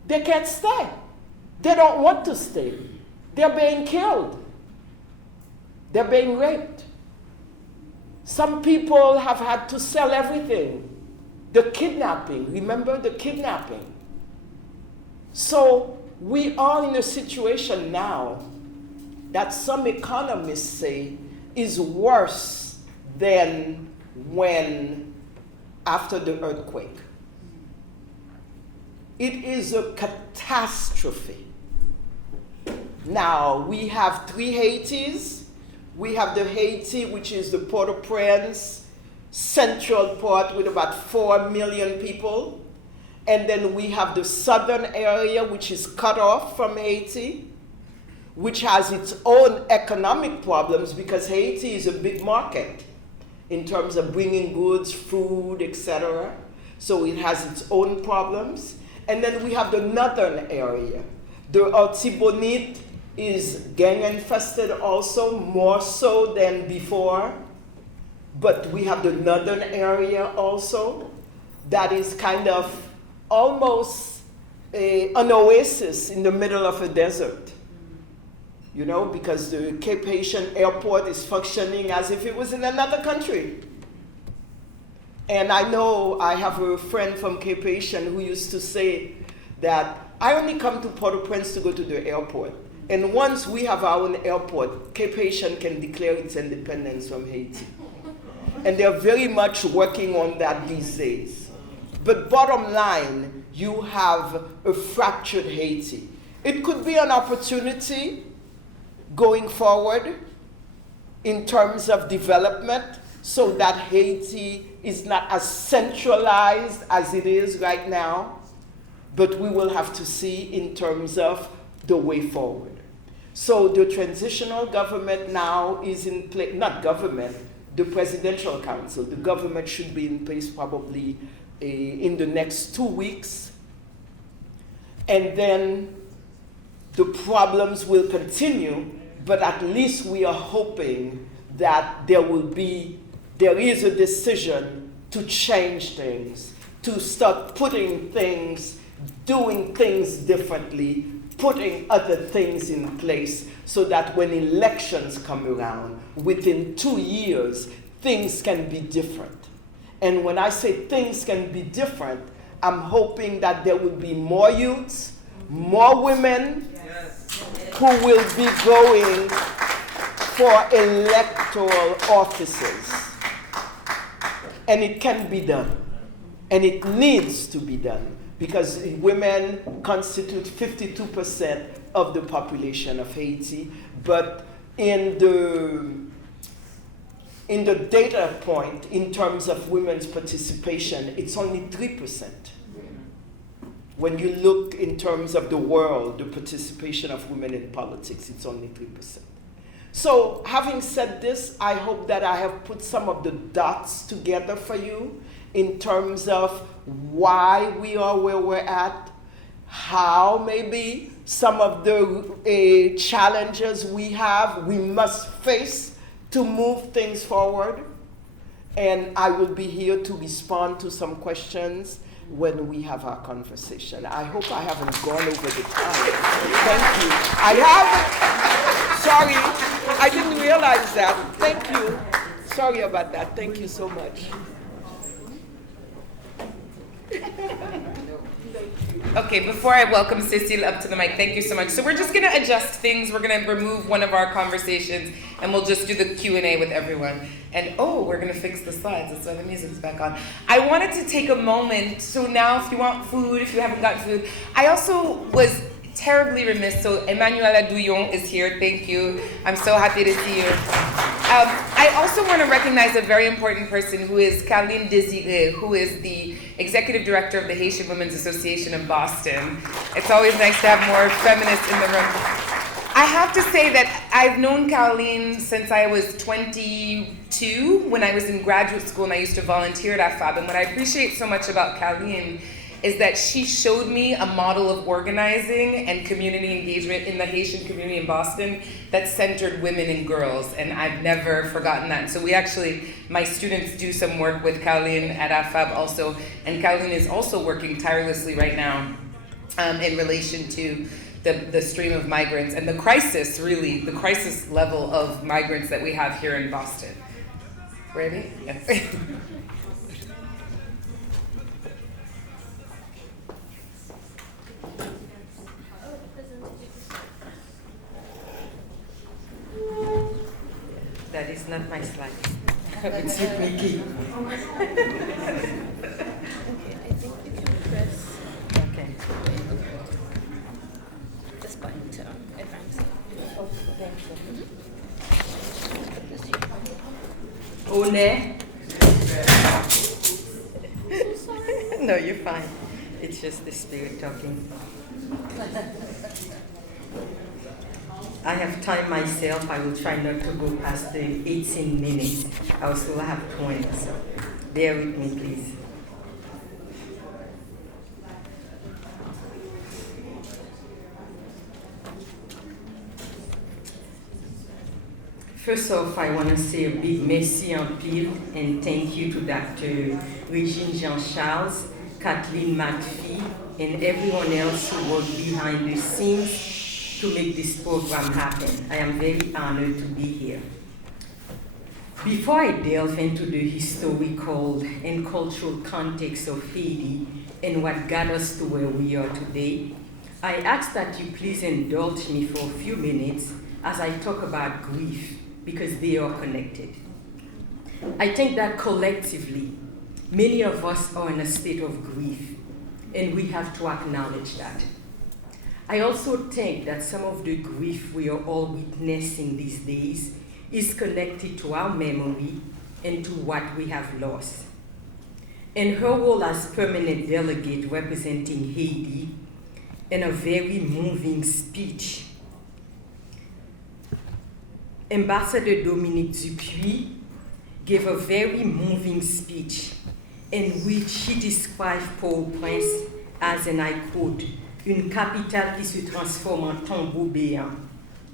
They can't stay. They don't want to stay. They're being killed. They're being raped. Some people have had to sell everything. The kidnapping, remember the kidnapping? So we are in a situation now that some economists say is worse than when after the earthquake. It is a catastrophe. Now, we have three Haitis. We have the Haiti, which is the Port-au-Prince central part with about 4 million people. And then we have the southern area, which is cut off from Haiti, which has its own economic problems because Haiti is a big market. in terms of bringing goods, food, etc. So it has its own problems. And then we have the northern area. The Artibonite is gang infested also, more so than before. But we have the northern area also that is kind of almost an oasis in the middle of a desert. You know, because the Cape Haitian airport is functioning as if it was in another country. And I know I have a friend from Cape Haitian who used to say that I only come to Port-au-Prince to go to the airport. And once we have our own airport, Cape Haitian can declare its independence from Haiti. And they're very much working on that these days. But bottom line, you have a fractured Haiti. It could be an opportunity going forward in terms of development so that Haiti is not as centralized as it is right now, but we will have to see in terms of the way forward. So the transitional government now is in place, not government, the presidential council. The government should be in place probably in the next 2 weeks. And then the problems will continue, but at least we are hoping that there is a decision to change things, to start putting things, doing things differently, putting other things in place so that when elections come around, within 2 years, things can be different. And when I say things can be different, I'm hoping that there will be more youths, more women who will be going for electoral offices. And it can be done. And it needs to be done because women constitute 52% of the population of Haiti. But in the data point, in terms of women's participation, it's only 3%. When you look in terms of the world, the participation of women in politics, it's only 3%. So having said this, I hope that I have put some of the dots together for you in terms of why we are where we're at, how maybe some of the challenges we must face to move things forward. And I will be here to respond to some questions when we have our conversation. I hope I haven't gone over the time. Thank you. I haven't. Sorry, I didn't realize that. Thank you. Sorry about that. Thank you so much. Okay, before I welcome Cécile up to the mic, thank you so much. So we're just going to adjust things. We're going to remove one of our conversations, and we'll just do the Q&A with everyone. And we're going to fix the slides. That's why the music's back on. I wanted to take a moment. So now, if you want food, if you haven't got food, I also was terribly remiss. So Emmanuela Douillon is here. Thank you. I'm so happy to see you. I also want to recognize a very important person who is Caroline Désiré, who is the Executive Director of the Haitian Women's Association in Boston. It's always nice to have more feminists in the room. I have to say that I've known Caroline since I was 22, when I was in graduate school and I used to volunteer at AFAB. And what I appreciate so much about Caroline is that she showed me a model of organizing and community engagement in the Haitian community in Boston that centered women and girls, and I've never forgotten that. So my students do some work with Caroline at AFAB also, and Caroline is also working tirelessly right now in relation to the stream of migrants and the crisis level of migrants that we have here in Boston. Ready? Yes. That is not my slide. It's Mickey. Okay, I think you can press this button to advance it. Oh, thank you. So sorry. No, you're fine. It's just the spirit talking. I have time myself. I will try not to go past the 18 minutes. I will still have 20, so bear with me, please. First off, I want to say a big merci en pile and thank you to Dr. Regine Jean-Charles, Kathleen McPhee, and everyone else who worked behind the scenes to make this program happen. I am very honored to be here. Before I delve into the historical and cultural context of Haiti and what got us to where we are today, I ask that you please indulge me for a few minutes as I talk about grief, because they are connected. I think that collectively, many of us are in a state of grief, and we have to acknowledge that. I also think that some of the grief we are all witnessing these days is connected to our memory and to what we have lost. In her role as permanent delegate representing Haiti, in a very moving speech, Ambassador Dominique Dupuis gave a very moving speech in which he described Port-au-Prince as, and I quote, une capitale qui se transforme en tombeau béant,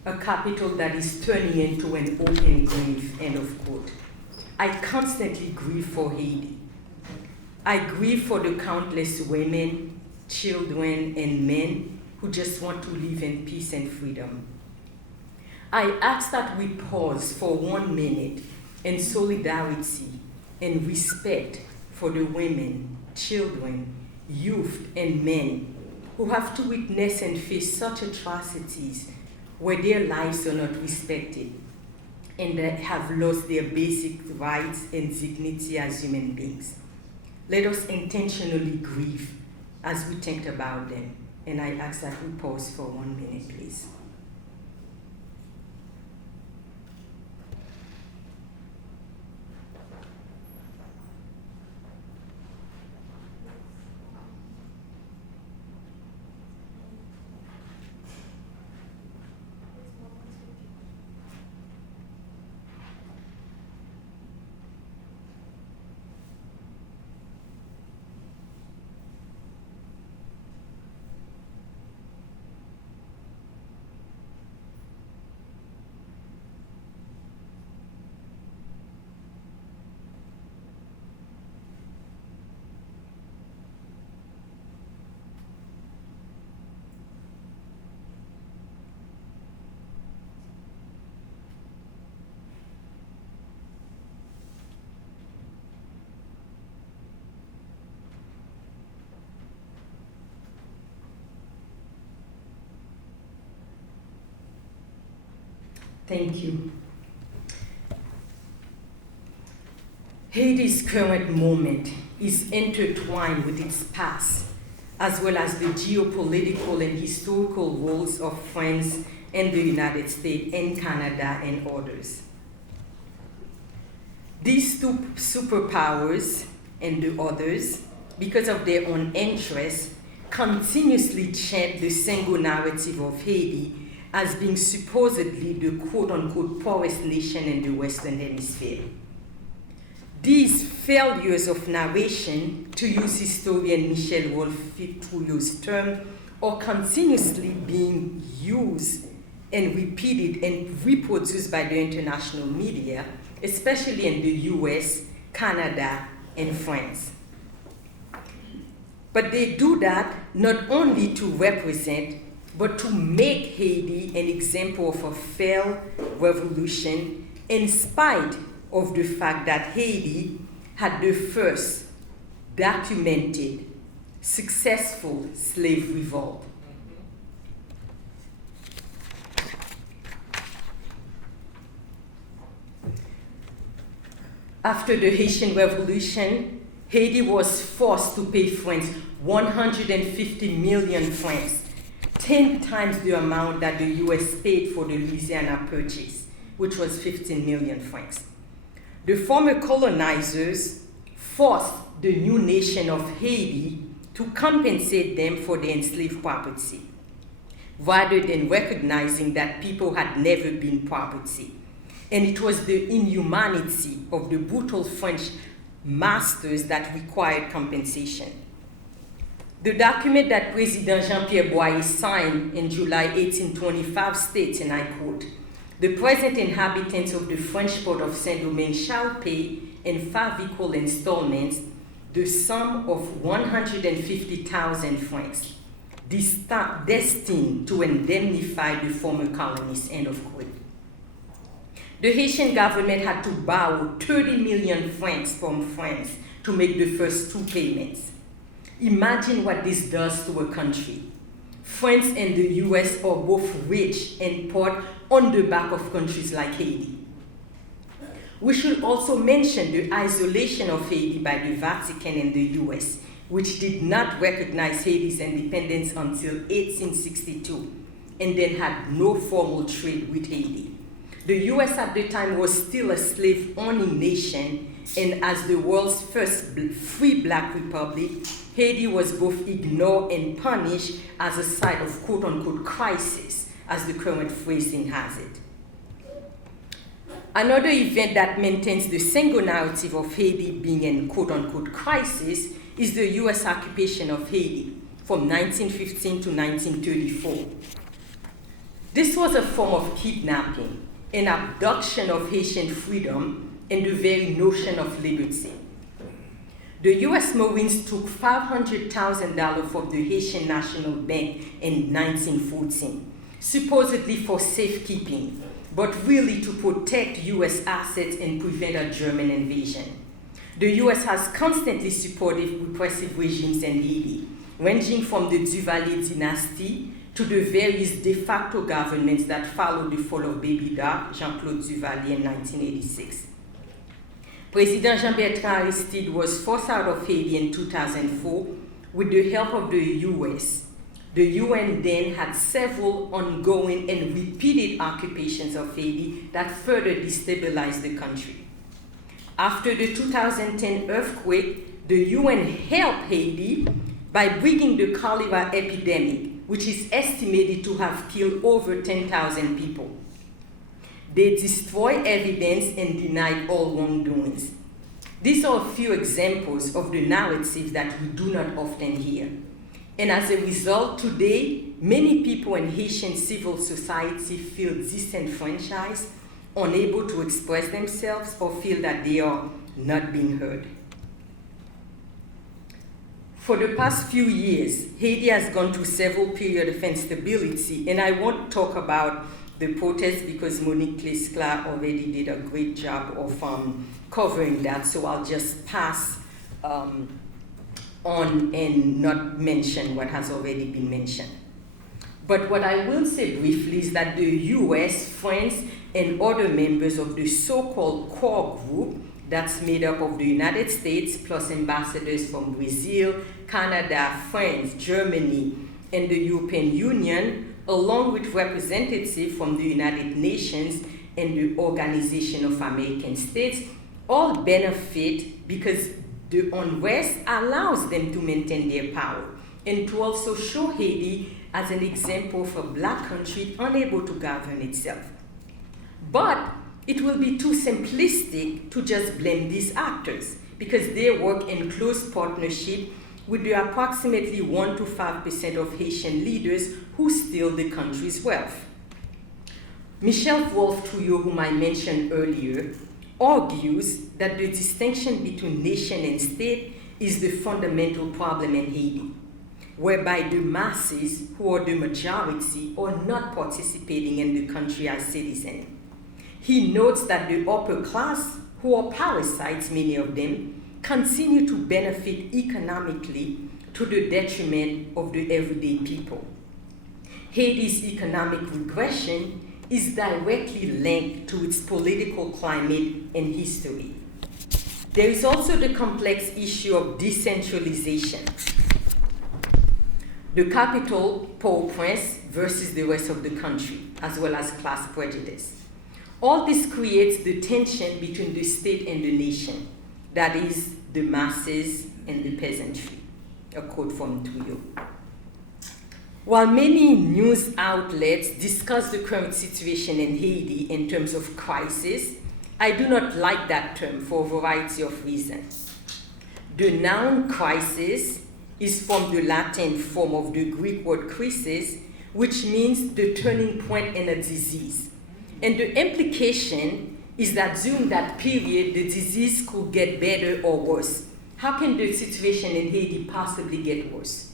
a capital that is turning into an open grave, end of quote. I constantly grieve for Haiti. I grieve for the countless women, children, and men who just want to live in peace and freedom. I ask that we pause for 1 minute in solidarity and respect for the women, children, youth, and men who have to witness and face such atrocities where their lives are not respected and that have lost their basic rights and dignity as human beings. Let us intentionally grieve as we think about them, and I ask that we pause for 1 minute, please. Thank you. Haiti's current moment is intertwined with its past, as well as the geopolitical and historical roles of France and the United States and Canada and others. These two superpowers and the others, because of their own interests, continuously chant the single narrative of Haiti as being supposedly the quote-unquote poorest nation in the Western Hemisphere. These failures of narration, to use historian Michel Wolfe-Trouillot's term, are continuously being used and repeated and reproduced by the international media, especially in the US, Canada, and France. But they do that not only to represent, but to make Haiti an example of a failed revolution, in spite of the fact that Haiti had the first documented successful slave revolt. After the Haitian Revolution, Haiti was forced to pay France 150 million francs, 10 times the amount that the US paid for the Louisiana Purchase, which was 15 million francs. The former colonizers forced the new nation of Haiti to compensate them for the enslaved property. rather than recognizing that people had never been property. And it was the inhumanity of the brutal French masters that required compensation. The document that President Jean-Pierre Boyer signed in July 1825 states, and I quote, "The present inhabitants of the French port of Saint-Domingue shall pay in 5 equal installments the sum of 150,000 francs, destined to indemnify the former colonies," end of quote. The Haitian government had to borrow 30 million francs from France to make the first 2 payments. Imagine what this does to a country. France and the US are both rich in part on the back of countries like Haiti. We should also mention the isolation of Haiti by the Vatican and the US, which did not recognize Haiti's independence until 1862, and then had no formal trade with Haiti. The US at the time was still a slave-owning nation, and as the world's first free black republic, Haiti was both ignored and punished as a site of quote-unquote crisis, as the current phrasing has it. Another event that maintains the single narrative of Haiti being in quote-unquote crisis is the US occupation of Haiti from 1915 to 1934. This was a form of kidnapping, an abduction of Haitian freedom, and the very notion of liberty. The US Marines took $500,000 from the Haitian National Bank in 1914, supposedly for safekeeping, but really to protect US assets and prevent a German invasion. The US has constantly supported repressive regimes in Haiti, ranging from the Duvalier dynasty to the various de facto governments that followed the fall of Baby Doc, Jean-Claude Duvalier, in 1986. President Jean-Bertrand Aristide was forced out of Haiti in 2004 with the help of the US. The UN then had several ongoing and repeated occupations of Haiti that further destabilized the country. After the 2010 earthquake, the UN helped Haiti by bringing the cholera epidemic, which is estimated to have killed over 10,000 people. They destroyed evidence and denied all wrongdoings. These are a few examples of the narratives that we do not often hear. And as a result, today, many people in Haitian civil society feel disenfranchised, unable to express themselves, or feel that they are not being heard. For the past few years, Haiti has gone through several periods of instability, and I won't talk about the protests because Monique Clesca already did a great job of covering that, so I'll just pass on and not mention what has already been mentioned. But what I will say briefly is that the US, France, and other members of the so-called core group that's made up of the United States plus ambassadors from Brazil, Canada, France, Germany, and the European Union, along with representatives from the United Nations and the Organization of American States, all benefit because the unrest allows them to maintain their power and to also show Haiti as an example of a black country unable to govern itself. But it will be too simplistic to just blame these actors because they work in close partnership with the approximately 1 to 5% of Haitian leaders who steal the country's wealth. Michel Wolf-Trouillot, whom I mentioned earlier, argues that the distinction between nation and state is the fundamental problem in Haiti, whereby the masses, who are the majority, are not participating in the country as citizens. He notes that the upper class, who are parasites, many of them, continue to benefit economically to the detriment of the everyday people. Haiti's economic regression is directly linked to its political climate and history. There is also the complex issue of decentralization. The capital, Port-au-Prince, versus the rest of the country, as well as class prejudice. All this creates the tension between the state and the nation, that is, the masses and the peasantry, a quote from Trouillot. While many news outlets discuss the current situation in Haiti in terms of crisis, I do not like that term for a variety of reasons. The noun crisis is from the Latin form of the Greek word crisis, which means the turning point in a disease. And the implication is that during that period, the disease could get better or worse. How can the situation in Haiti possibly get worse?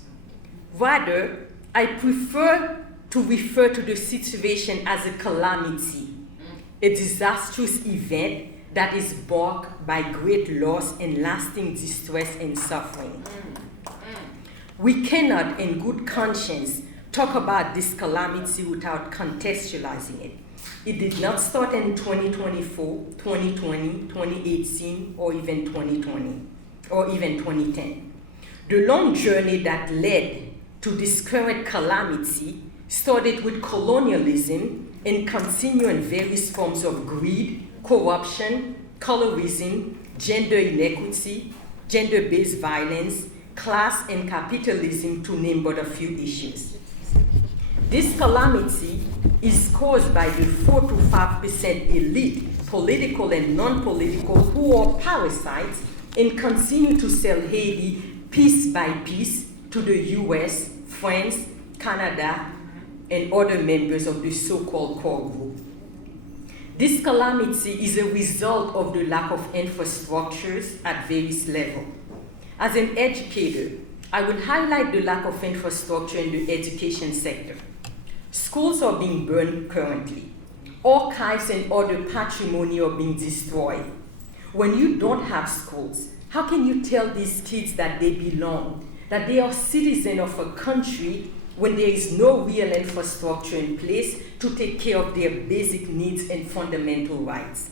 Rather, I prefer to refer to the situation as a calamity, a disastrous event that is marked by great loss and lasting distress and suffering. We cannot, in good conscience, talk about this calamity without contextualizing it. It did not start in 2024, 2020, 2018, or even 2020, or even 2010. The long journey that led to this current calamity started with colonialism and continued in various forms of greed, corruption, colorism, gender inequity, gender-based violence, class and capitalism, to name but a few issues. This calamity is caused by the 4 to 5% elite, political and non-political, who are parasites and continue to sell Haiti piece by piece to the US, France, Canada, and other members of the so-called core group. This calamity is a result of the lack of infrastructures at various levels. As an educator, I would highlight the lack of infrastructure in the education sector. Schools are being burned currently. Archives and other patrimony are being destroyed. When you don't have schools, how can you tell these kids that they belong, that they are citizens of a country when there is no real infrastructure in place to take care of their basic needs and fundamental rights?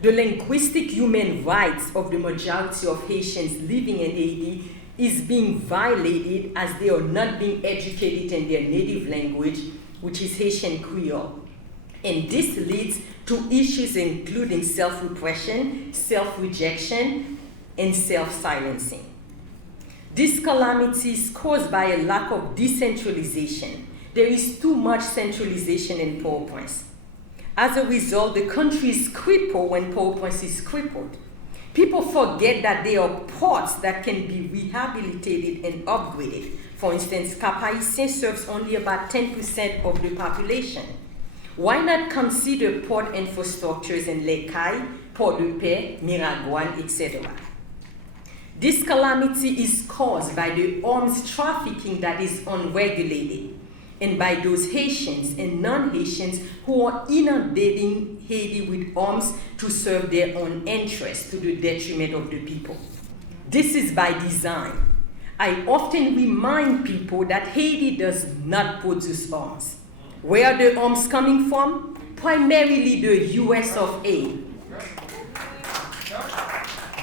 The linguistic human rights of the majority of Haitians living in Haiti is being violated as they are not being educated in their native language, which is Haitian Creole. And this leads to issues including self-repression, self-rejection, and self-silencing. This calamity is caused by a lack of decentralization. There is too much centralization in Port-au-Prince. As a result, the country is crippled when Port-au-Prince is crippled. People forget that there are ports that can be rehabilitated and upgraded. For instance, Cap-Haïtien serves only about 10% of the population. Why not consider port infrastructures in Les Cayes, Port-de-Paix, Miragouane, etc.? This calamity is caused by the arms trafficking that is unregulated, and by those Haitians and non-Haitians who are inundating Haiti with arms to serve their own interests to the detriment of the people. This is by design. I often remind people that Haiti does not produce arms. Where are the arms coming from? Primarily the US of A.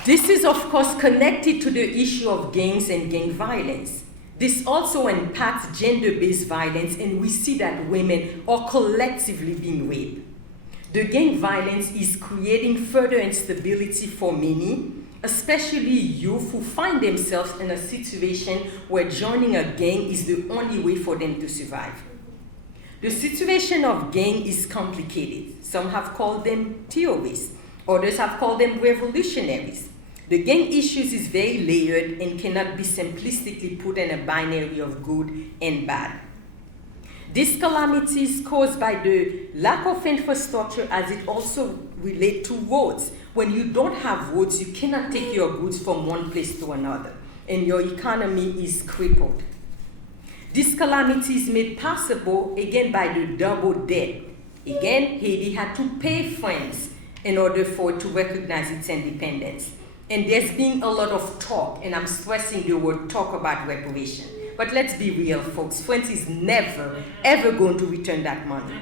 This is, of course, connected to the issue of gangs and gang violence. This also impacts gender-based violence, and we see that women are collectively being raped. The gang violence is creating further instability for many, especially youth who find themselves in a situation where joining a gang is the only way for them to survive. The situation of gang is complicated. Some have called them terrorists. Others have called them revolutionaries. The gang issues is very layered and cannot be simplistically put in a binary of good and bad. This calamity is caused by the lack of infrastructure, as it also relates to roads. When you don't have roads, you cannot take your goods from one place to another, and your economy is crippled. This calamity is made possible, again, by the double debt. Again, Haiti had to pay France in order for it to recognize its independence. And there's been a lot of talk, and I'm stressing the word talk, about reparation. But let's be real, folks. France is never, ever going to return that money.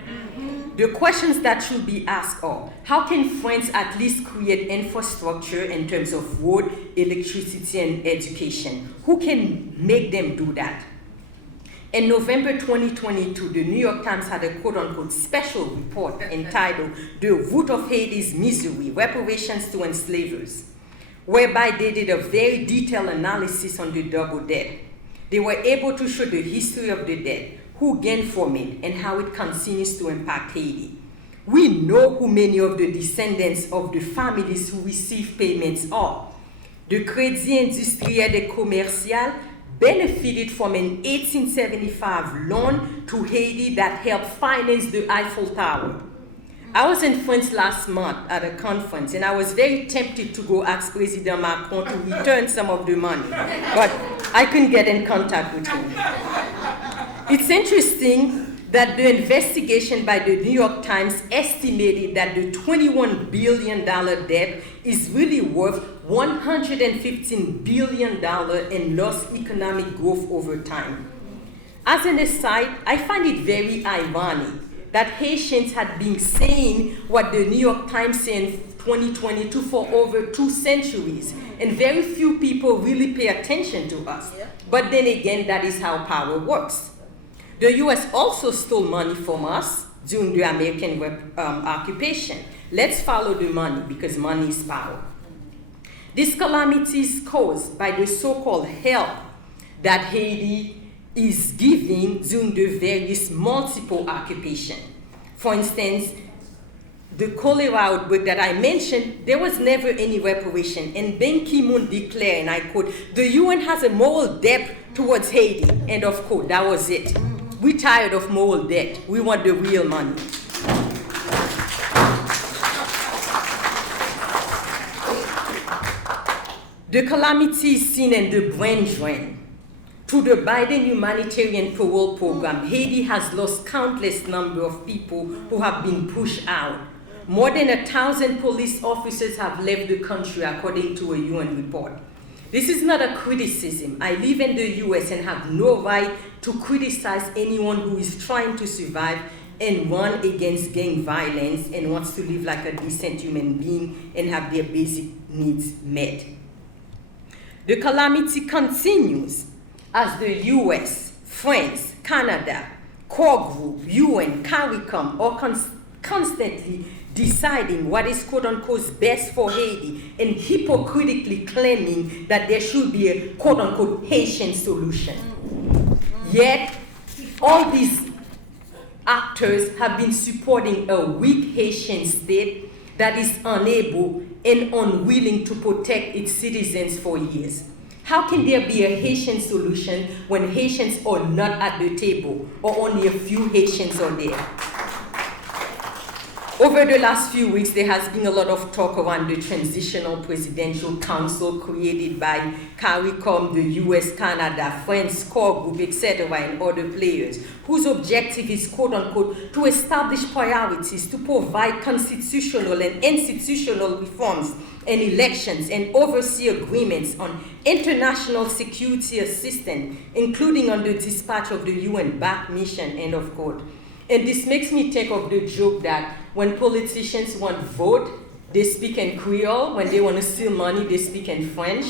The questions that should be asked are, how can France at least create infrastructure in terms of road, electricity, and education? Who can make them do that? In November 2022, the New York Times had a quote-unquote special report entitled "The Root of Haiti's Misery: Reparations to Enslavers," whereby they did a very detailed analysis on the double debt. They were able to show the history of the debt, who gained from it, and how it continues to impact Haiti. We know who many of the descendants of the families who receive payments are. The Crédit Industriel et Commercial benefited from an 1875 loan to Haiti that helped finance the Eiffel Tower. I was in France last month at a conference, and I was very tempted to go ask President Macron to return some of the money, but I couldn't get in contact with him. It's interesting that the investigation by the New York Times estimated that the $21 billion debt is really worth $115 billion in lost economic growth over time. As an aside, I find it very ironic that Haitians had been saying what the New York Times said in 2022 for over 2 centuries, and very few people really pay attention to us. But then again, that is how power works. The US also stole money from us during the American occupation. Let's follow the money because money is power. This calamity is caused by the so-called help that Haiti is giving during the various multiple occupation. For instance, the cholera outbreak that I mentioned, there was never any reparation. And Ban Ki-moon declared, and I quote, "The UN has a moral debt towards Haiti," end of quote. That was it. We're tired of moral debt. We want the real money. The calamity is seen in the brain drain. Through the Biden humanitarian parole program, Haiti has lost countless number of people who have been pushed out. More than 1,000 police officers have left the country, according to a UN report. This is not a criticism. I live in the US and have no right to criticize anyone who is trying to survive and run against gang violence and wants to live like a decent human being and have their basic needs met. The calamity continues as the US, France, Canada, core group, UN, CARICOM are constantly deciding what is quote-unquote best for Haiti and hypocritically claiming that there should be a quote-unquote Haitian solution. Yet, all these actors have been supporting a weak Haitian state that is unable and unwilling to protect its citizens for years. How can there be a Haitian solution when Haitians are not at the table or only a few Haitians are there? Over the last few weeks, there has been a lot of talk around the Transitional Presidential Council created by CARICOM, the US, Canada, France, core group, etc., and other players, whose objective is, quote-unquote, to establish priorities, to provide constitutional and institutional reforms and elections, and oversee agreements on international security assistance, including on the dispatch of the UN-backed mission, end of quote. And this makes me think of the joke that when politicians want vote, they speak in Creole. When they want to steal money, they speak in French.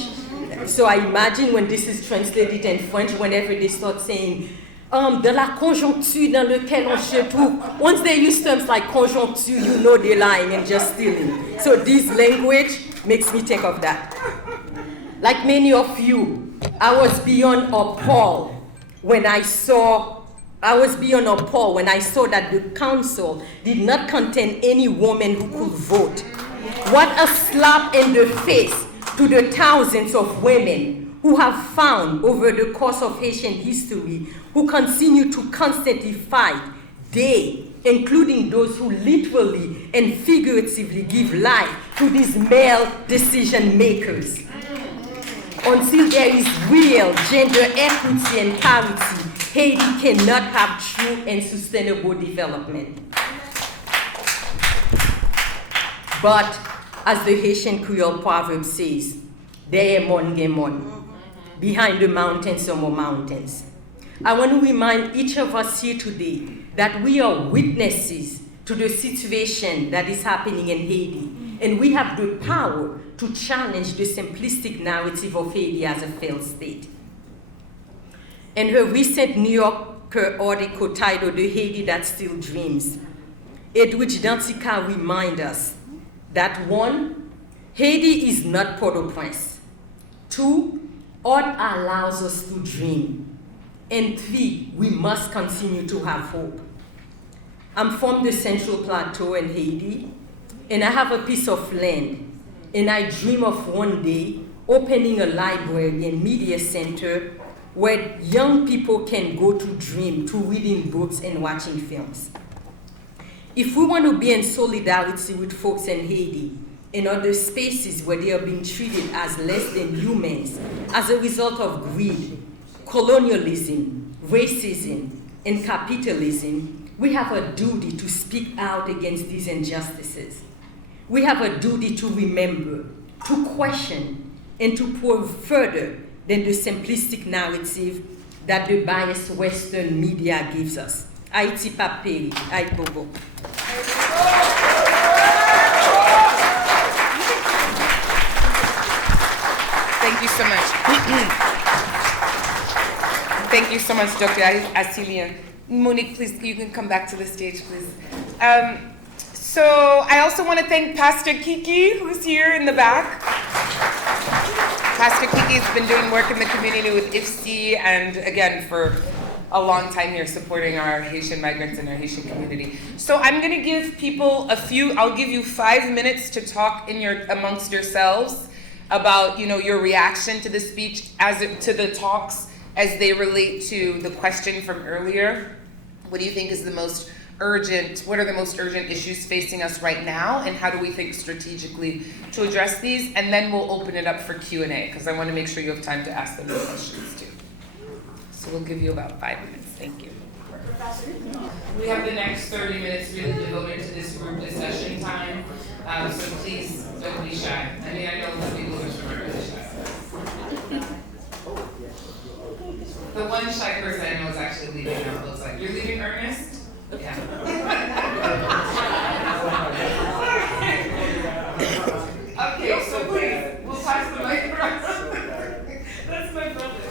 So I imagine when this is translated in French, whenever they start saying, de la conjoncture dans lequel on se trouve. Once they use terms like conjoncture, you know they're lying and just stealing. So this language makes me think of that. Like many of you, I was beyond appalled when I saw that the council did not contain any woman who could vote. What a slap in the face to the thousands of women who have found over the course of Haitian history who continue to constantly fight, including those who literally and figuratively give life to these male decision makers. Until there is real gender equity and parity, Haiti cannot have true and sustainable development. But, as the Haitian Creole proverb says, there are mon. Behind the mountains are more mountains. I want to remind each of us here today that we are witnesses to the situation that is happening in Haiti, and we have the power to challenge the simplistic narrative of Haiti as a failed state. In her recent New Yorker article titled "The Haiti That Still Dreams," Edwidge Dantica reminds us that 1, Haiti is not Port-au-Prince. 2, Art allows us to dream. And 3, we must continue to have hope. I'm from the Central Plateau in Haiti, and I have a piece of land, and I dream of one day opening a library and media center where young people can go to dream, to reading books and watching films. If we want to be in solidarity with folks in Haiti and other spaces where they are being treated as less than humans as a result of greed, colonialism, racism, and capitalism, we have a duty to speak out against these injustices. We have a duty to remember, to question, and to prove further than the simplistic narrative that the biased Western media gives us. Ayiti peri, Ayiti. Thank you so much. Thank you so much, Dr. Accilien. Monique, please, you can come back to the stage, please. So I also want to thank Pastor Kiki, who's here in the back. Pastor Kiki has been doing work in the community with IFC and, again, for a long time here supporting our Haitian migrants and our Haitian community. So I'm going to give people I'll give you 5 minutes to talk amongst yourselves about, your reaction to the speech, to the talks as they relate to the question from earlier. What do you think is what are the most urgent issues facing us right now, and how do we think strategically to address these? And then we'll open it up for Q&A, because I want to make sure you have time to ask them the questions too. So we'll give you about 5 minutes. Thank you. We have the next 30 minutes really devoted to this group discussion time, so please don't be shy. I mean, I know the people who are really shy. The one shy person I know is actually leaving now, it looks like. You're leaving, Ernest? Yeah. Okay, so please, we'll pass the mic around. That's my brother.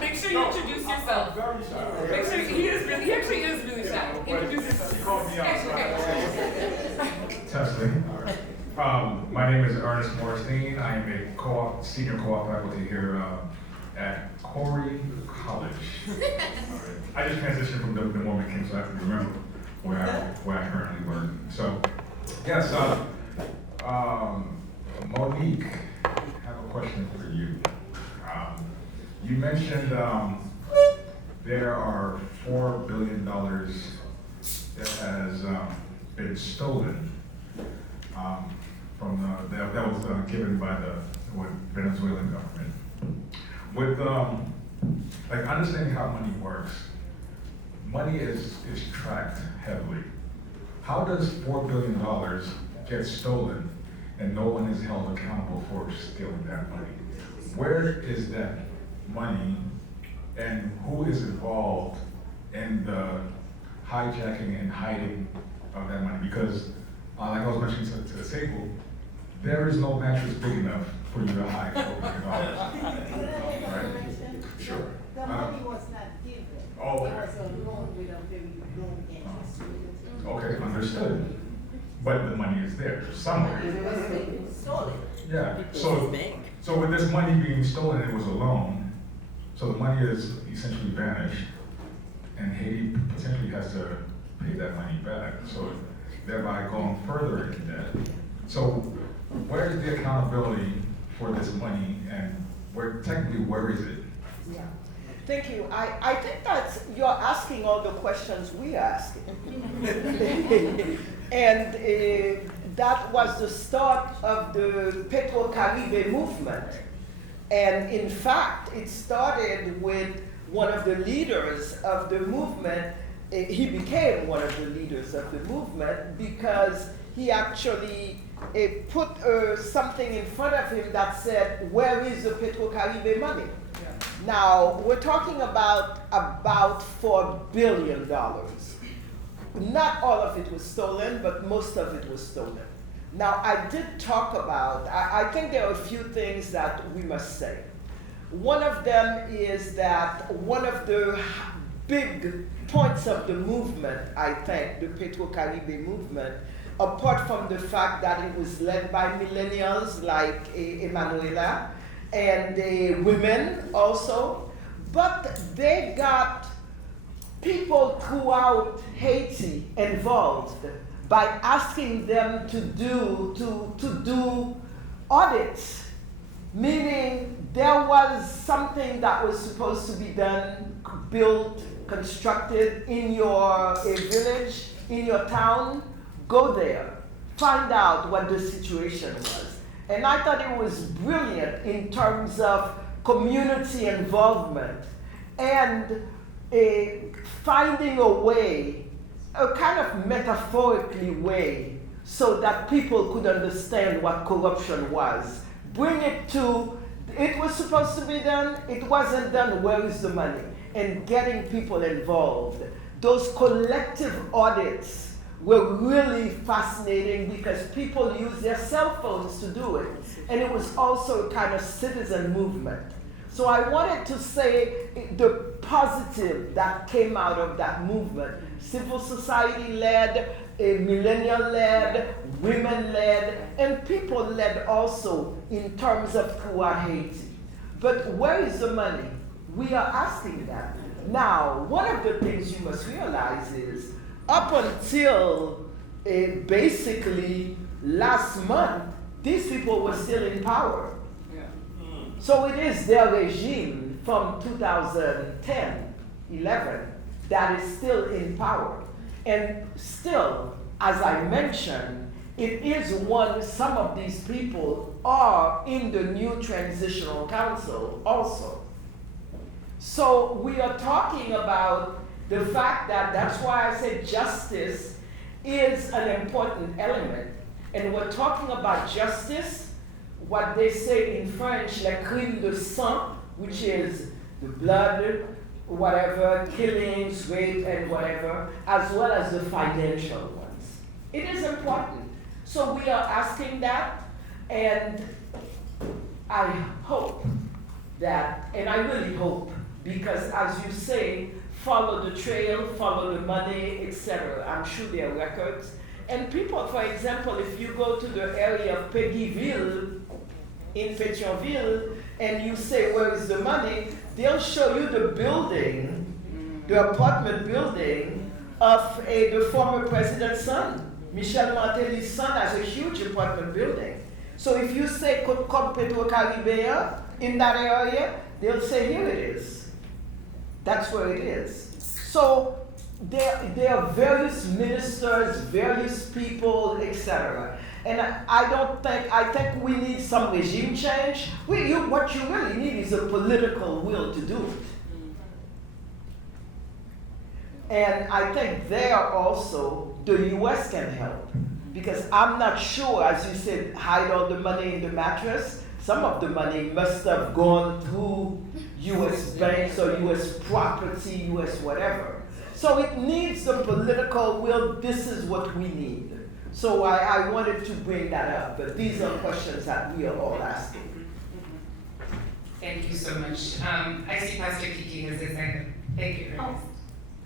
Make sure you introduce yourself. Make sure he actually is really shy. Introduce yourself. He called me out. Testing. My name is Ernest Morstein. I am a senior co-op faculty here at Corey College. I just transitioned from the Mormon King, so I have to remember where I currently work. So, yes, Monique, I have a question for you. You mentioned there are $4 billion that has been stolen that was given by the Venezuelan government. With understanding how money works, money is tracked heavily. How does $4 billion get stolen and no one is held accountable for stealing that money? Where is that money, and who is involved in the hijacking and hiding of that money? Because, like I was mentioning to Cécile, there is no mattress big enough for you to hide $4 billion. Right? Sure. The money was not given. Oh. It was a loan with a very low interest rate. Okay, understood. But the money is there somewhere. It was stolen. Yeah. So with this money being stolen, it was a loan. So the money is essentially vanished, and Haiti potentially has to pay that money back. So thereby going further into debt. So where is the accountability for this money, and where is it? Yeah. Thank you. I think that you're asking all the questions we are asking. And that was the start of the Petro-Caribe movement. And in fact, it started with one of the leaders of the movement. He became one of the leaders of the movement because he actually put something in front of him that said, where is the Petro-Caribe money? Yeah. Now, we're talking about $4 billion. Not all of it was stolen, but most of it was stolen. Now, I did talk about, I think there are a few things that we must say. One of them is that one of the big points of the movement, I think, the Petro-Caribe movement, apart from the fact that it was led by millennials like Emanuela and the women also, but they got people throughout Haiti involved by asking them to do audits, meaning there was something that was supposed to be done, built, constructed in your village, in your town. Go there, find out what the situation was. And I thought it was brilliant in terms of community involvement and finding a way, a kind of metaphorically way, so that people could understand what corruption was. Bring it to, it was supposed to be done, it wasn't done, where is the money? And getting people involved. Those collective audits were really fascinating because people use their cell phones to do it. And it was also a kind of citizen movement. So I wanted to say the positive that came out of that movement. Civil society led, millennial led, women led, and people led also in terms of throughout Haiti. But where is the money? We are asking that. Now, one of the things you must realize is up until basically last month, these people were still in power. So it is their regime from 2010, 11, that is still in power. And still, as I mentioned, it is some of these people are in the new transitional council also. So we are talking about the fact that that's why I said justice is an important element. And we're talking about justice, what they say in French, le crime de sang, which is the blood, whatever, killings, rape, and whatever, as well as the financial ones. It is important. So we are asking that, and I hope that, and I really hope, because as you say, follow the trail, follow the money, etc. I'm sure there are records. And people, for example, if you go to the area of Péguiville in Pétionville, and you say, where is the money? They'll show you the building, the apartment building of the former president's son. Michel Martelly's son has a huge apartment building. So if you say Côte Petro-Caribéen in that area, they'll say, here it is. That's where it is. So there are various ministers, various people, etc. And I think we need some regime change. What you really need is a political will to do it. And I think there also the US can help. Because I'm not sure, as you said, hide all the money in the mattress. Some of the money must have gone through US banks or US property, US whatever. So it needs the political will. This is what we need. So I wanted to bring that up, but these are questions that we are all asking. Thank you so much. I see Pastor Kiki has his hand. Thank you. Oh,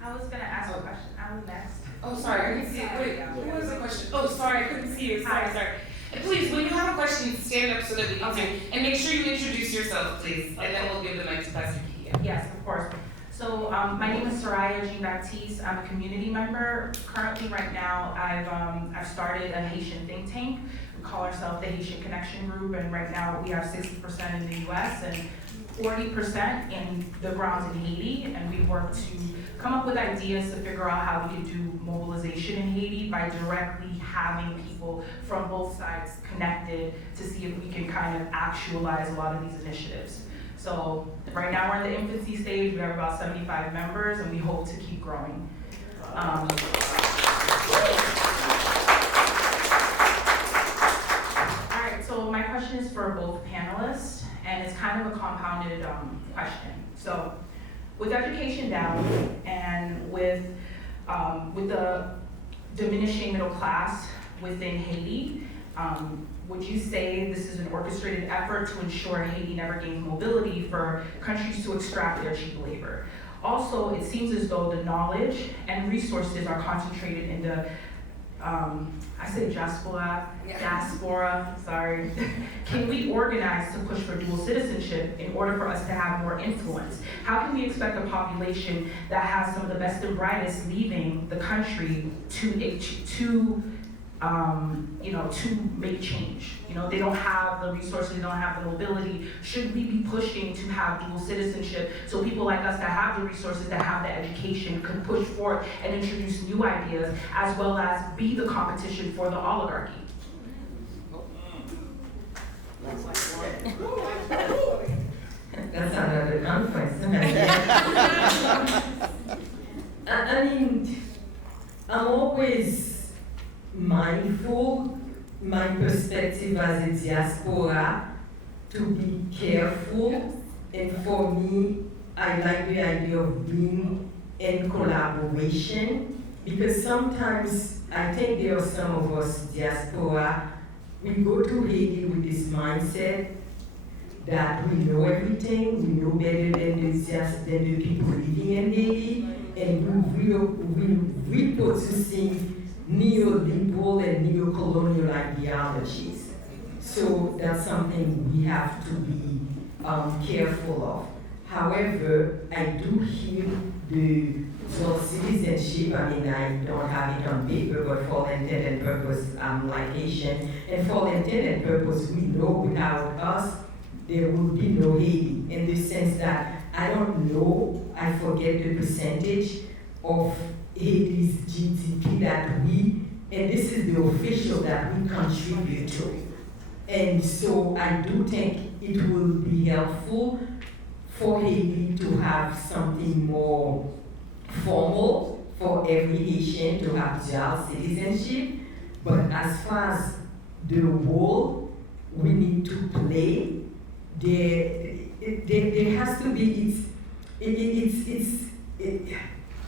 I was gonna ask a question. I was next. Oh, sorry, I couldn't see it. Wait, who was the question? Oh, sorry, I couldn't see you. Sorry. And please, when you have a question, stand up so that we can see. And make sure you introduce yourself, please. And then we'll give the mic to Pastor Kiki. Yes, of course. So my name is Soraya Jean-Baptiste. I'm a community member. Currently, right now, I've started a Haitian think tank. We call ourselves the Haitian Connection Group, and right now we have 60% in the U.S. and 40% in the grounds in Haiti, and we work to come up with ideas to figure out how we can do mobilization in Haiti by directly having people from both sides connected to see if we can kind of actualize a lot of these initiatives. So right now we're in the infancy stage. We have about 75 members, and we hope to keep growing. All right, so my question is for both panelists, and it's kind of a compounded question. So with education down and with the diminishing middle class within Haiti, would you say this is an orchestrated effort to ensure Haiti never gains mobility for countries to extract their cheap labor? Also, it seems as though the knowledge and resources are concentrated in the I say diaspora, sorry. Can we organize to push for dual citizenship in order for us to have more influence? How can we expect a population that has some of the best and brightest leaving the country to make change? They don't have the resources, they don't have the mobility. Should we be pushing to have dual citizenship so people like us that have the resources, that have the education, could push forth and introduce new ideas, as well as be the competition for the oligarchy? That's another conference. I mean, I'm always mindful, my perspective as a diaspora, to be careful. And for me, I like the idea of being in collaboration, because sometimes I think there are some of us diaspora, we go to Haiti with this mindset that we know everything, we know better than the people living in Haiti, and we reproducing neoliberal and neo-colonial ideologies. So that's something we have to be careful of. However, I do hear the dual citizenship. I mean, I don't have it on paper, but for all intent and purpose, I'm like Haitian. And for all intent and purpose, we know without us, there will be no Haiti, in the sense that I don't know, I forget the percentage of Haiti's GDP that we, and this is the official, that we contribute to. And so I do think it will be helpful for Haiti to have something more formal for every Haitian to have dual citizenship. But as far as the role we need to play, there has to be,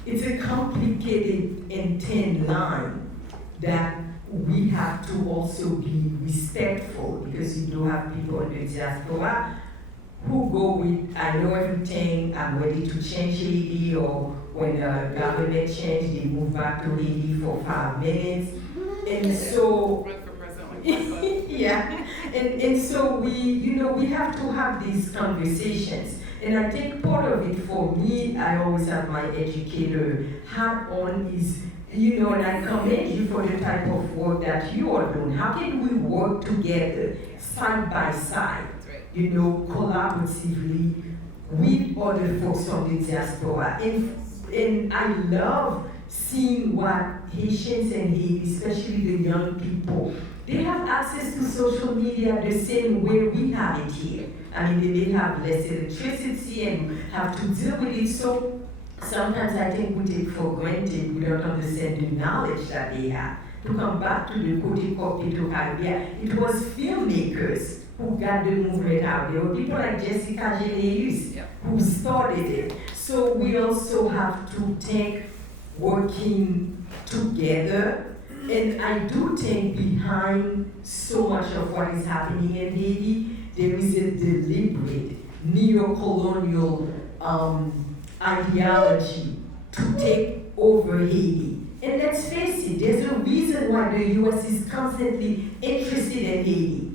it's a complicated and thin line that we have to also be respectful, because you do have people in the diaspora who go with, I know everything, I'm ready to change Haiti, or when the government changed, they move back to Haiti for 5 minutes. And so, yeah, and so we have to have these conversations. And I think part of it for me, I always have my educator hat on, is, and I commend you for the type of work that you are doing. How can we work together, side by side, collaboratively with other folks from the diaspora? And I love seeing what Haitians and Haiti, especially the young people, they have access to social media the same way we have it here. I mean, they have less electricity and have to deal with it. So sometimes I think we take for granted, we don't understand the knowledge that they have. To come back to the Côte Copie to Caribbean, it was filmmakers who got the movement out. There were people like Jessica Geneus who started it. So we also have to think working together. And I do think behind so much of what is happening in Haiti, there is a deliberate neo-colonial ideology to take over Haiti. And let's face it, there's a reason why the US is constantly interested in Haiti.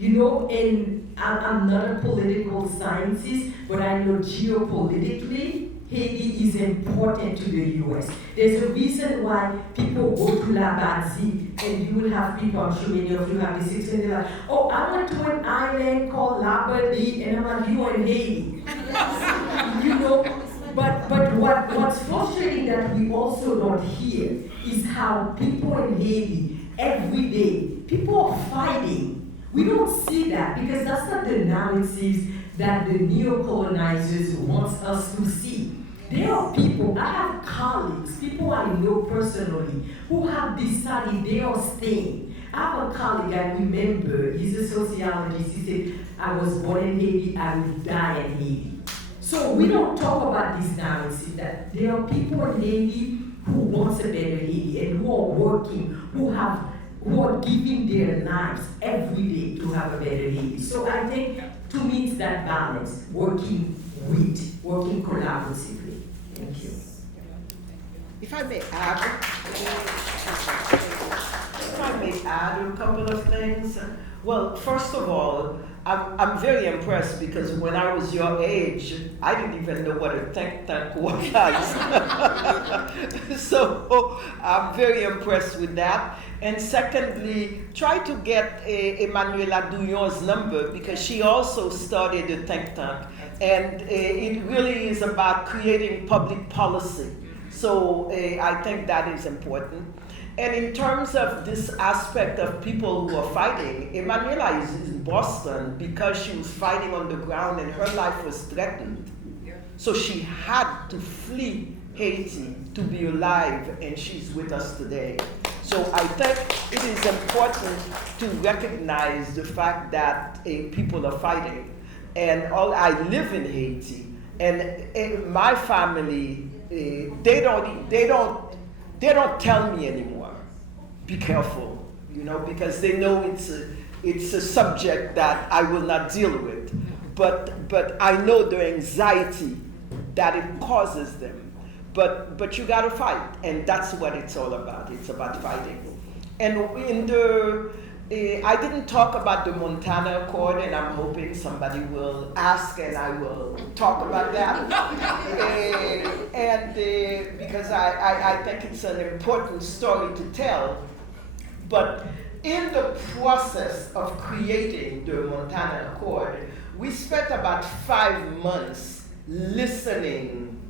And I'm not a political scientist, but I know geopolitically, Haiti is important to the US. There's a reason why people go to La Bazie, and you will have people, I'm sure many of you have this experience, like, oh, I went to an island called La Bazie, and I'm like, you are in Haiti. But what's frustrating that we also don't hear is how people in Haiti, every day, people are fighting. We don't see that, because that's not the narratives that the neo-colonizers want us to see. There are people, I have colleagues, people I know personally, who have decided they are staying. I have a colleague I remember, he's a sociologist, he said, I was born in Haiti, I will die in Haiti. So we don't talk about this narrative, that there are people in Haiti who want a better Haiti, and who are working, who are giving their lives every day to have a better Haiti. So I think, to me, it's that balance, working collaboratively. Thank you. If I may add, may add a couple of things. Well, first of all, I'm very impressed because when I was your age, I didn't even know what a think tank was. So I'm very impressed with that. And secondly, try to get Emmanuela Douillon's number because she also started a think tank. And it really is about creating public policy. So I think that is important. And in terms of this aspect of people who are fighting, Emanuela is in Boston because she was fighting on the ground and her life was threatened. So she had to flee Haiti to be alive, and she's with us today. So I think it is important to recognize the fact that people are fighting. And I live in Haiti, and my family, they don't tell me anymore. Be careful, because they know it's a subject that I will not deal with. But I know the anxiety that it causes them. But you gotta fight, and that's what it's all about. It's about fighting. And I didn't talk about the Montana Accord, and I'm hoping somebody will ask and I will talk about that. Because I think it's an important story to tell. But in the process of creating the Montana Accord, we spent about 5 months listening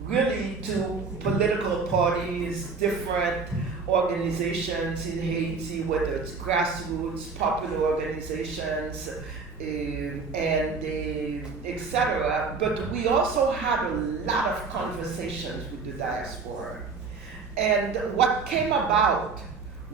really to political parties, different organizations in Haiti, whether it's grassroots, popular organizations, and etc. But we also had a lot of conversations with the diaspora. And what came about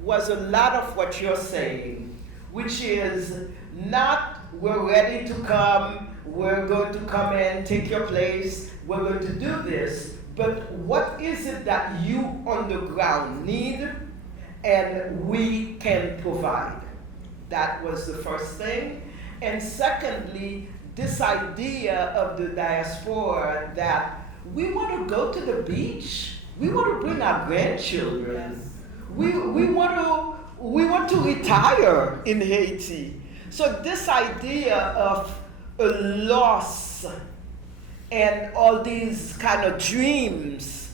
was a lot of what you're saying, which is not we're ready to come, we're going to come and take your place, we're going to do this, but what is it that you on the ground need and we can provide? That was the first thing. And secondly, this idea of the diaspora that we want to go to the beach, we want to bring our grandchildren, we want to retire in Haiti. So this idea of a loss and all these kind of dreams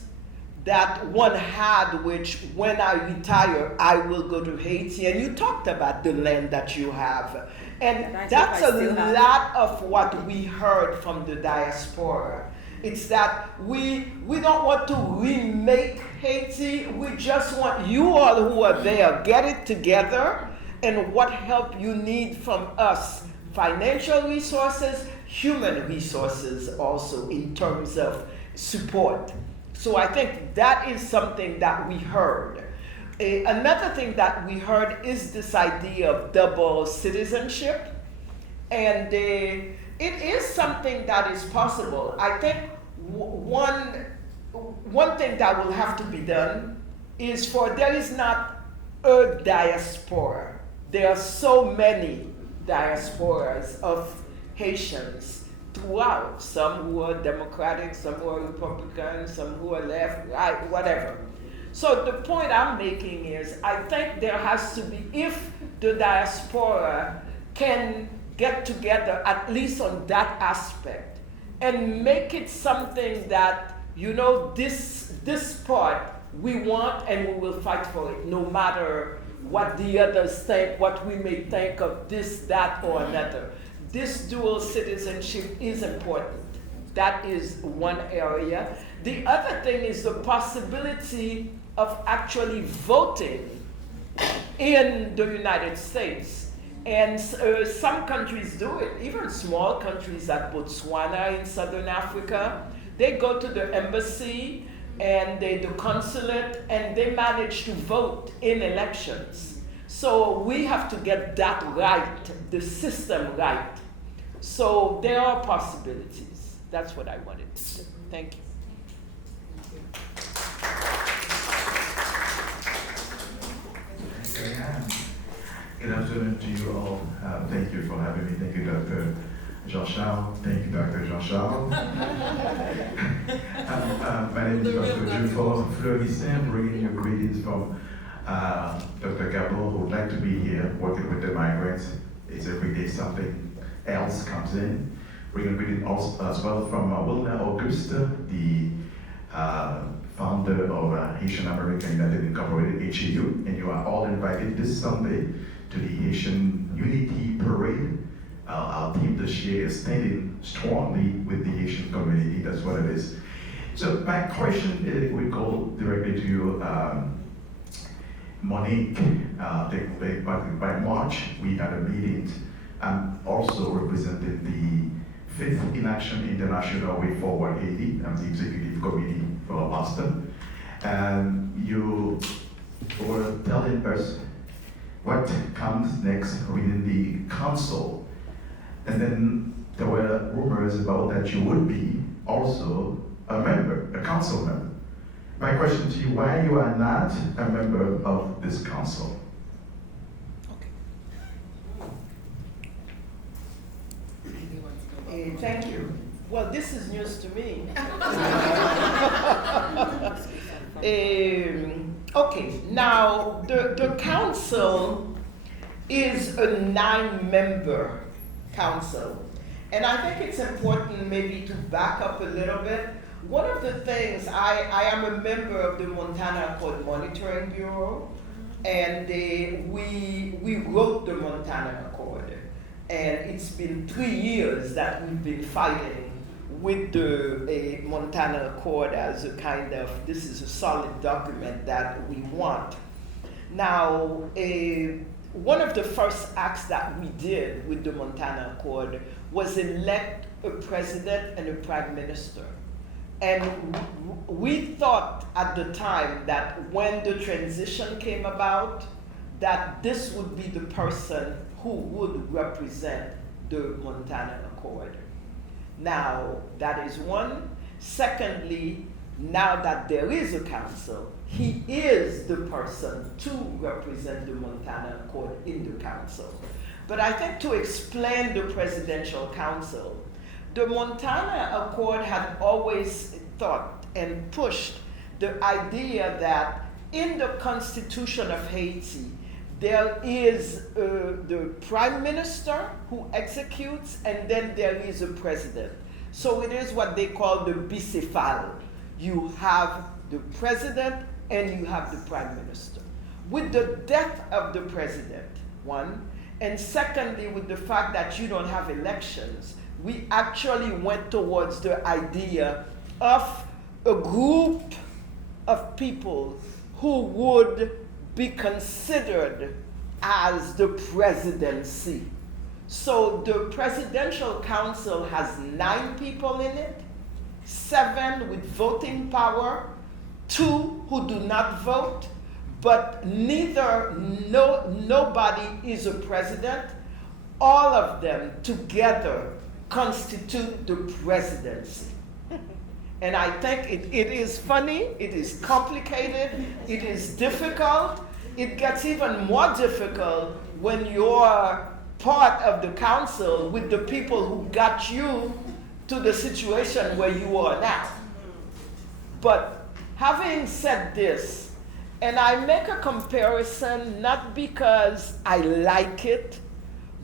that one had, which when I retire, I will go to Haiti. And you talked about the land that you have. And that's a lot of what we heard from the diaspora. It's that we don't want to remake Haiti. We just want you all who are there, get it together, and what help you need from us. Financial resources, human resources also in terms of support. So I think that is something that we heard. Another thing that we heard is this idea of double citizenship. And it is something that is possible. I think one thing that will have to be done is there is not a diaspora. There are so many diasporas of Haitians throughout, some who are Democratic, some who are Republican, some who are left, right, whatever. So the point I'm making is I think there has to be, if the diaspora can get together at least on that aspect and make it something that, this part we want and we will fight for it no matter what the others think, what we may think of this, that, or another. This dual citizenship is important. That is one area. The other thing is the possibility of actually voting in the United States. And some countries do it, even small countries like Botswana in Southern Africa. They go to the embassy and the consulate, and they manage to vote in elections. So we have to get that right, the system right. So there are possibilities. That's what I wanted to say. Thank you. Good afternoon to you all. Thank you for having me. Thank you, Dr. Jean-Charles. Thank you, Dr. Jean-Charles. My name is Dr. Jufo Fleurissin, bringing you greetings from Dr. Gabo, who would like to be here working with the migrants. It's every day something else comes in. We're going to greet also as well from Wilna Auguste, the founder of Haitian American United Incorporated, HAU, and you are all invited this Sunday to the Haitian Unity Parade. Our team this year is standing strongly with the Haitian community, that's what it is. So my question will go directly to you, Monique. By March, we had a meeting. I'm also representing the 5th In Action International Way Forward Haiti. I'm the executive committee for Boston. And you were telling us what comes next within the council. And then there were rumors about that you would be also a member, a council member. My question to you, why you are not a member of this council? Thank you. Well, this is news to me. Okay, now the council is a 9-member council. And I think it's important maybe to back up a little bit. One of the things, I am a member of the Montana Accord Monitoring Bureau, and we wrote the Montana Accord. And it's been 3 years that we've been fighting with the Montana Accord as a kind of, this is a solid document that we want. Now, one of the first acts that we did with the Montana Accord was elect a president and a prime minister. And we thought at the time that when the transition came about, that this would be the person who would represent the Montana Accord. Now, that is one. Secondly, now that there is a council, he is the person to represent the Montana Accord in the council. But I think to explain the presidential council, the Montana Accord had always thought and pushed the idea that in the Constitution of Haiti, there is the prime minister who executes, and then there is a president. So it is what they call the bicéphale. You have the president and you have the prime minister. With the death of the president, one, and secondly, with the fact that you don't have elections, we actually went towards the idea of a group of people who would be considered as the presidency. So the presidential council has 9 people in it, 7 with voting power, 2 who do not vote, but nobody is a president. All of them together constitute the presidency. And I think it is funny, it is complicated, it is difficult. It gets even more difficult when you're part of the council with the people who got you to the situation where you are now. But having said this, and I make a comparison not because I like it,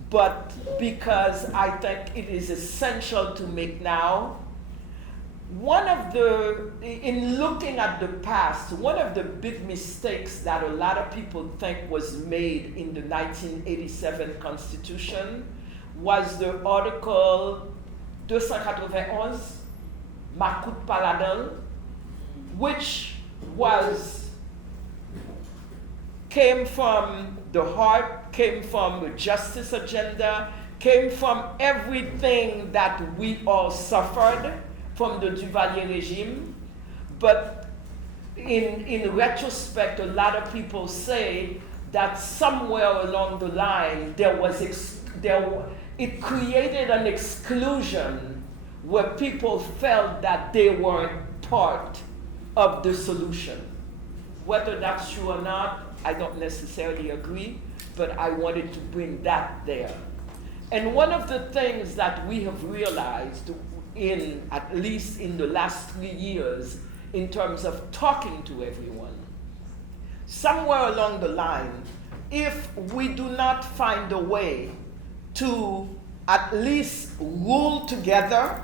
but because I think it is essential to make now. In looking at the past, one of the big mistakes that a lot of people think was made in the 1987 Constitution was the Article 291, Makut Paladin, which came from the heart, came from the justice agenda, came from everything that we all suffered from the Duvalier regime. But in retrospect, a lot of people say that somewhere along the line, it created an exclusion where people felt that they weren't part of the solution. Whether that's true or not, I don't necessarily agree, but I wanted to bring that there. And one of the things that we have realized at least in the last 3 years, in terms of talking to everyone. somewhere along the line, if we do not find a way to at least rule together,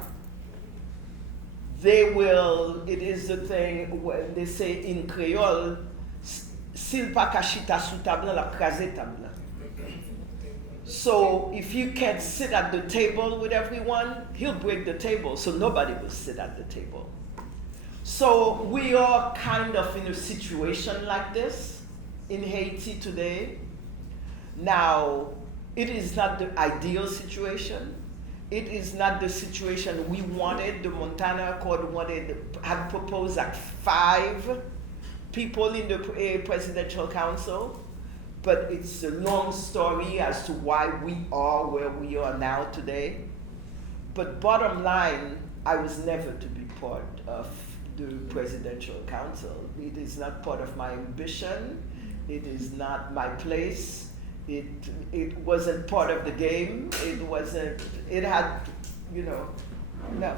they will, it is the thing when they say in Creole, s'il pa kachita sou table, la krase table. So if you can't sit at the table with everyone, he'll break the table, so nobody will sit at the table. So we are kind of in a situation like this in Haiti today. Now, it is not the ideal situation. It is not the situation we wanted. The Montana Accord had proposed like 5 people in the presidential council, but it's a long story as to why we are where we are now today. But bottom line, I was never to be part of the presidential council. It is not part of my ambition. It is not my place. It wasn't part of the game. It wasn't, it had, no. No.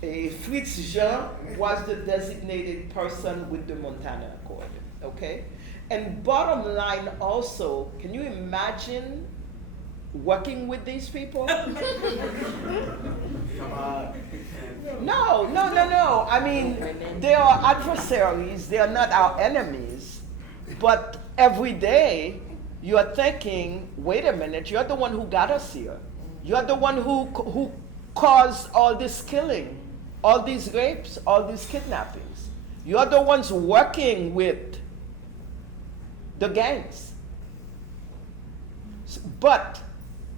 Fritz Jean was the designated person with the Montana Accord, okay? And bottom line also, can you imagine working with these people? No. I mean, they are adversaries. They are not our enemies. But every day, you're thinking, wait a minute, you're the one who got us here. You're the one who caused all this killing, all these rapes, all these kidnappings. You're the ones working with the gangs. But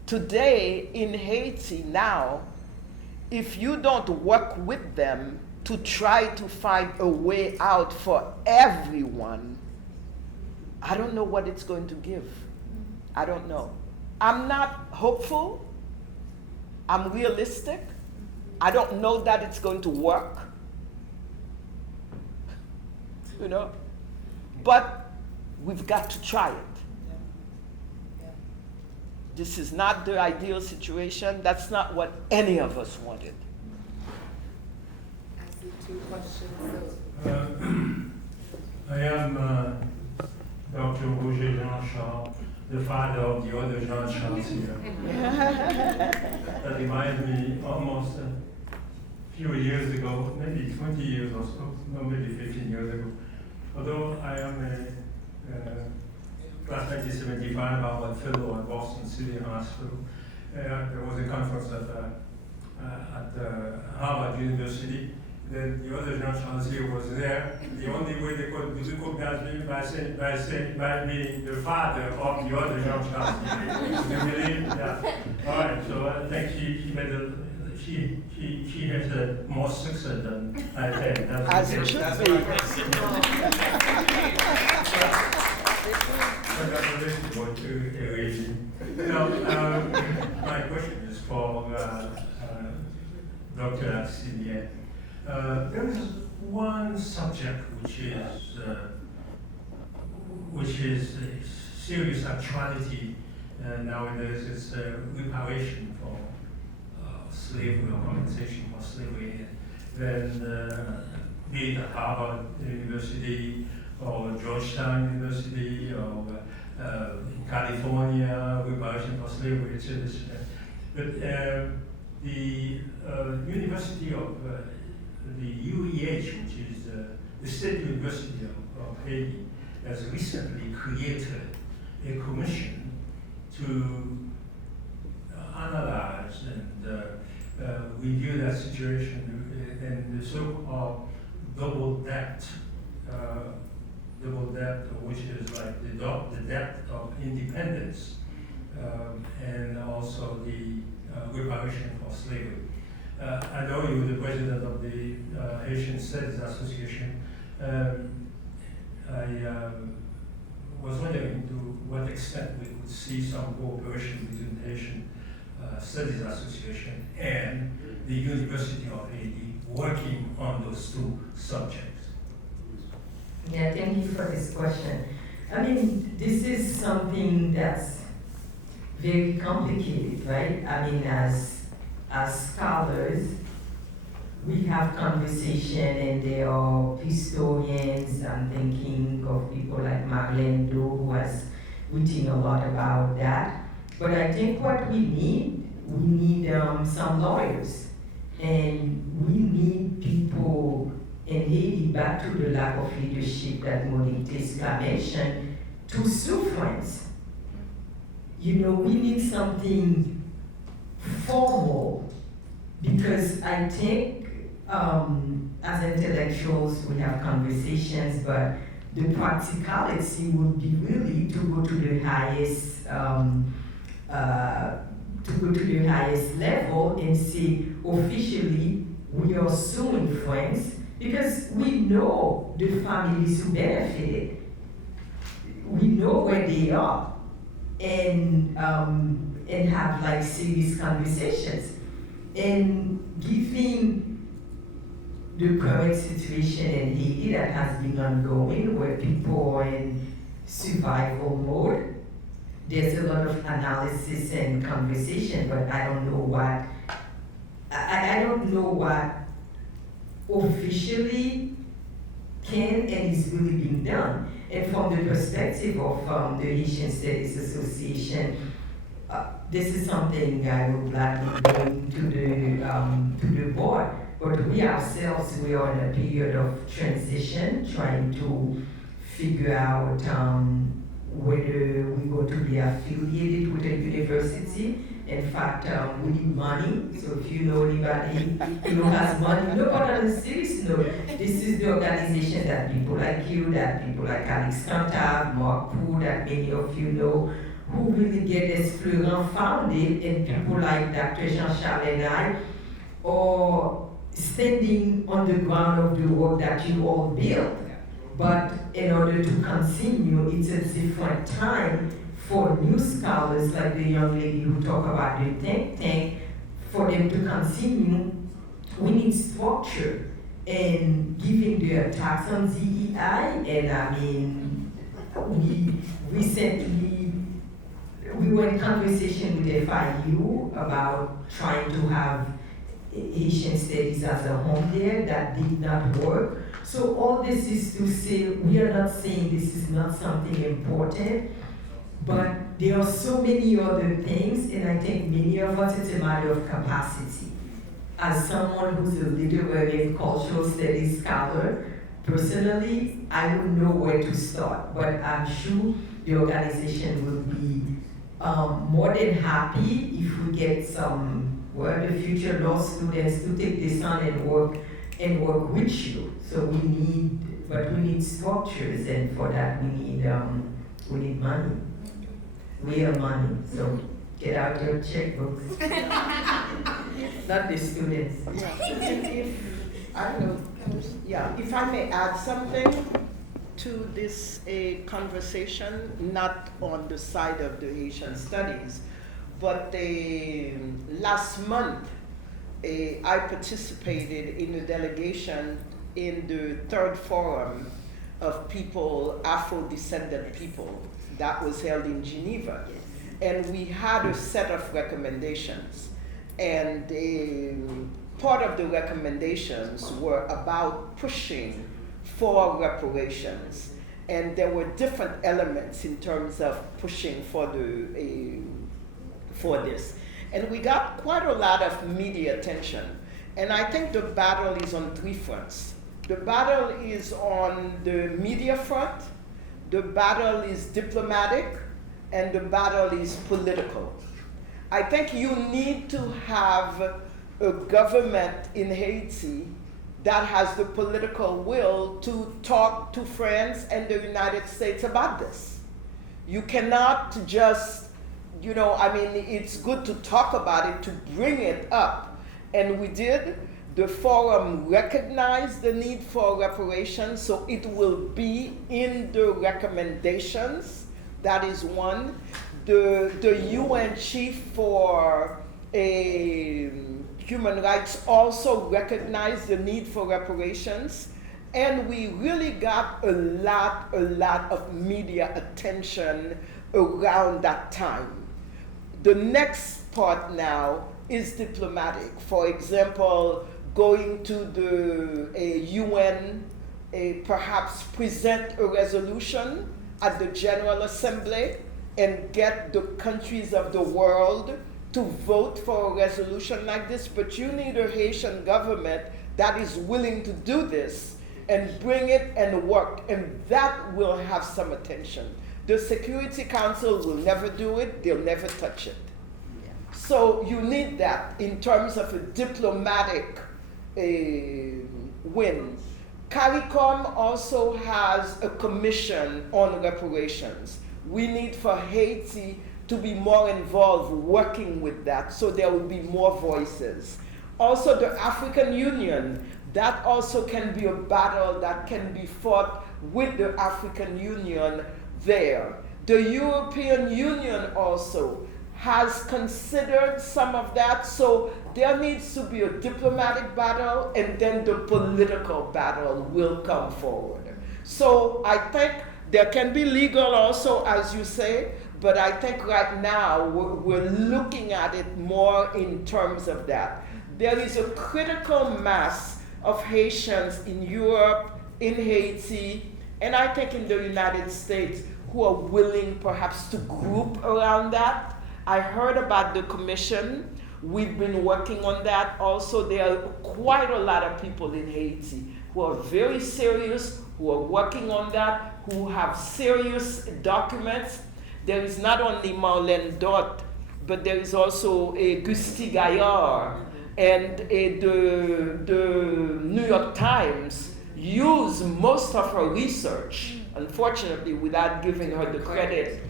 today in Haiti now, if you don't work with them to try to find a way out for everyone, I don't know what it's going to give. I don't know. I'm not hopeful. I'm realistic. I don't know that it's going to work. But we've got to try it. This is not the ideal situation. That's not what any of us wanted. I see 2 questions. I am Dr. Roger Jean-Charles, the father of the other Jean-Charles here. That reminds me almost a few years ago, maybe 20 years or so, no, maybe 15 years ago. Although I am a class 1975 Harvard Fellow at Boston City Hospital, there was a conference at Harvard University. Then the other Jean-Charles here was there. The only way they could recognize me by being the father of the other Jean-Charles. You believe that? All right. So I think she has more success than I had. As it should be. Congratulations to Haiti. Now, my question is for Dr. Accilien. There is one subject which is a serious actuality nowadays. It's reparation for slavery or compensation for slavery. Then be it at Harvard University or Georgetown University or in California, reparation for slavery, etc. But the University of the UEH, which is the State University of Haiti, has recently created a commission to analyze and review that situation and the so-called double debt, which is like the debt of independence and also the reparation for slavery. I know you're the president of the Haitian Studies Association. I was wondering to what extent we could see some cooperation between the Haitian Studies Association and the University of Haiti working on those 2 subjects. Yeah, thank you for this question. I mean, this is something that's very complicated, right? I mean, as scholars, we have conversation and there are historians. I'm thinking of people like Marlene Doe, who has written a lot about that. But I think what we need some lawyers. And we need people in Haiti, back to the lack of leadership that Monique Clesca mentioned, to sue France. You know, we need something formal, because I think as intellectuals we have conversations, but the practicality would be really to go to the highest level and say officially we are suing France, because we know the families who benefited. We know where they are, and have like serious conversations. And given the current situation in Haiti that has been ongoing, where people are in survival mode, there's a lot of analysis and conversation, but I don't know what officially can and is really being done. And from the perspective of the Haitian Studies Association, this is something I would gladly bring to the board. But we ourselves, we are in a period of transition, trying to figure out whether we're going to be affiliated with a university. In fact, we need money. So if you know anybody who has money, no, but on a serious note, this is the organization that people like you, that people like Alex Cantab, Mark Pou, that many of you know, who really get this Florent founded, and people like Dr. Jean-Charles and I, are standing on the ground of the work that you all built. But in order to continue, it's a different time for new scholars like the young lady who talk about the think tank. For them to continue, we need structure. And giving the attacks on DEI, and I mean, we recently, we were in conversation with FIU about trying to have Haitian studies as a home there. That did not work. So all this is to say, we are not saying this is not something important, but there are so many other things, and I think many of us, it's a matter of capacity. As someone who's a literary and cultural studies scholar, personally, I wouldn't know where to start, but I'm sure the organization will be more than happy if we get some, the future law students to take this on and work with you. So we need structures, and for that we need money, real money. So get out your checkbooks, not the students. If I may add something to this conversation, not on the side of the Haitian studies, but last month I participated in a delegation in the third forum of Afro-descendant people that was held in Geneva. And we had a set of recommendations. And part of the recommendations were about pushing for reparations. And there were different elements in terms of pushing for this. And we got quite a lot of media attention. And I think the battle is on three fronts. The battle is on the media front, the battle is diplomatic, and the battle is political. I think you need to have a government in Haiti that has the political will to talk to France and the United States about this. You cannot just, it's good to talk about it, to bring it up. And we did. The forum recognized the need for reparations, so it will be in the recommendations. That is one. The UN chief for human rights also recognized the need for reparations, and we really got a lot of media attention around that time. The next part now is diplomatic. For example, going to the UN, perhaps present a resolution at the General Assembly and get the countries of the world to vote for a resolution like this, but you need a Haitian government that is willing to do this and bring it and work, and that will have some attention. The Security Council will never do it, they'll never touch it. So you need that in terms of a diplomatic win. CARICOM also has a commission on reparations. We need for Haiti to be more involved working with that so there will be more voices. Also the African Union, that also can be a battle that can be fought with the African Union there. The European Union also has considered some of that, so there needs to be a diplomatic battle and then the political battle will come forward. So I think there can be legal also, as you say, but I think right now we're looking at it more in terms of that. There is a critical mass of Haitians in Europe, in Haiti, and I think in the United States who are willing perhaps to group around that. I heard about the commission. We've been working on that. Also, there are quite a lot of people in Haiti who are very serious, who are working on that, who have serious documents. There is not only Marlène Dot, but there is also Gusty Gaillard, and the New York Times use most of her research, unfortunately, without giving her the credit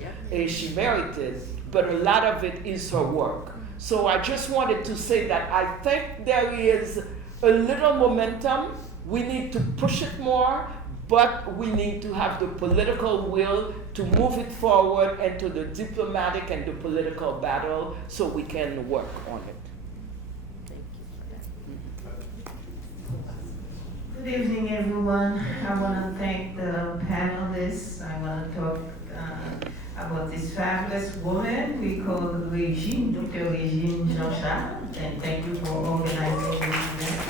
she merited, but a lot of it is her work. So I just wanted to say that I think there is a little momentum. We need to push it more, but we need to have the political will to move it forward into the diplomatic and the political battle so we can work on it. Good evening, everyone. I want to thank the panelists. I want to talk about this fabulous woman we call Regine, Dr. Regine Jean-Charles, and thank you for organizing this event.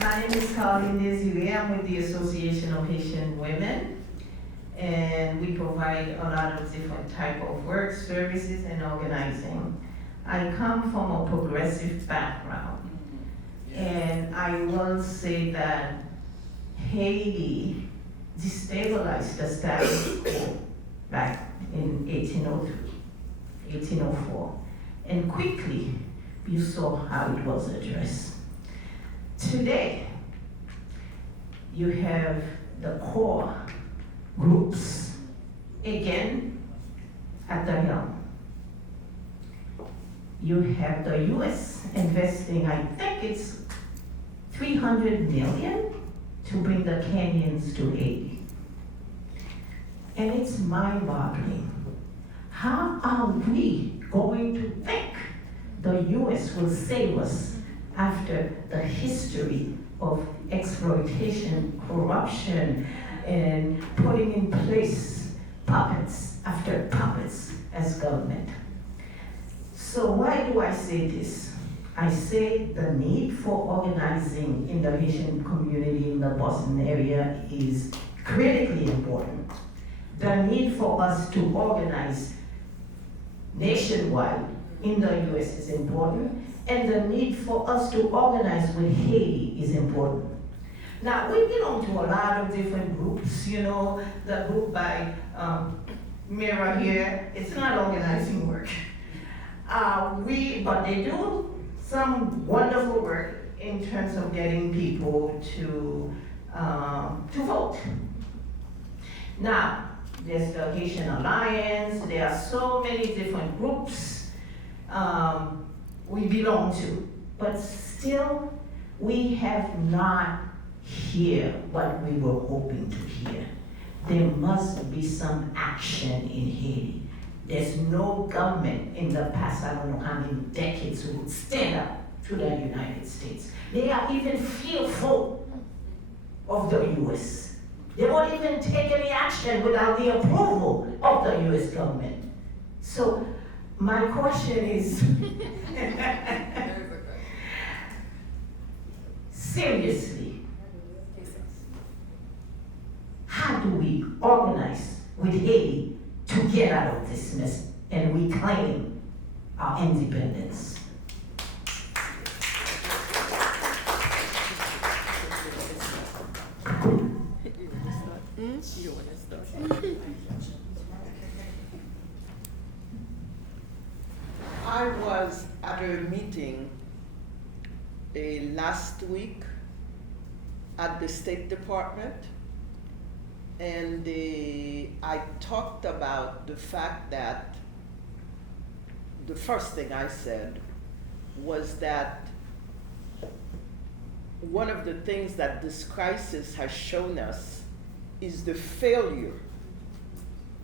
My name is Caroline Desiree. I'm with the Association of Haitian Women, and we provide a lot of different type of work, services, and organizing. I come from a progressive background. And I will say that Haiti destabilized the status quo back in 1803, 1804. And quickly, you saw how it was addressed. Today, you have the core groups again at the helm. You have the US investing, I think it's $300 million to bring the Kenyans to Haiti. And it's mind-boggling. How are we going to think the US will save us after the history of exploitation, corruption, and putting in place puppets after puppets as government? So why do I say this? I say the need for organizing in the Haitian community in the Boston area is critically important. The need for us to organize nationwide in the US is important, and the need for us to organize with Haiti is important. Now, we belong to a lot of different groups, you know, the group by Mira here, it's not organizing work. But they do some wonderful work in terms of getting people to vote. Now, there's the Haitian Alliance, there are so many different groups we belong to, but still we have not heard what we were hoping to hear. There must be some action in Haiti. There's no government in the past, I don't know how many decades, who would stand up to the United States. They are even fearful of the US. They won't even take any action without the approval of the US government. So my question is, seriously. How do we organize with Haiti to get out of this mess and reclaim our independence? I was at a meeting last week at the State Department, and I talked about the fact that the first thing I said was that one of the things that this crisis has shown us is the failure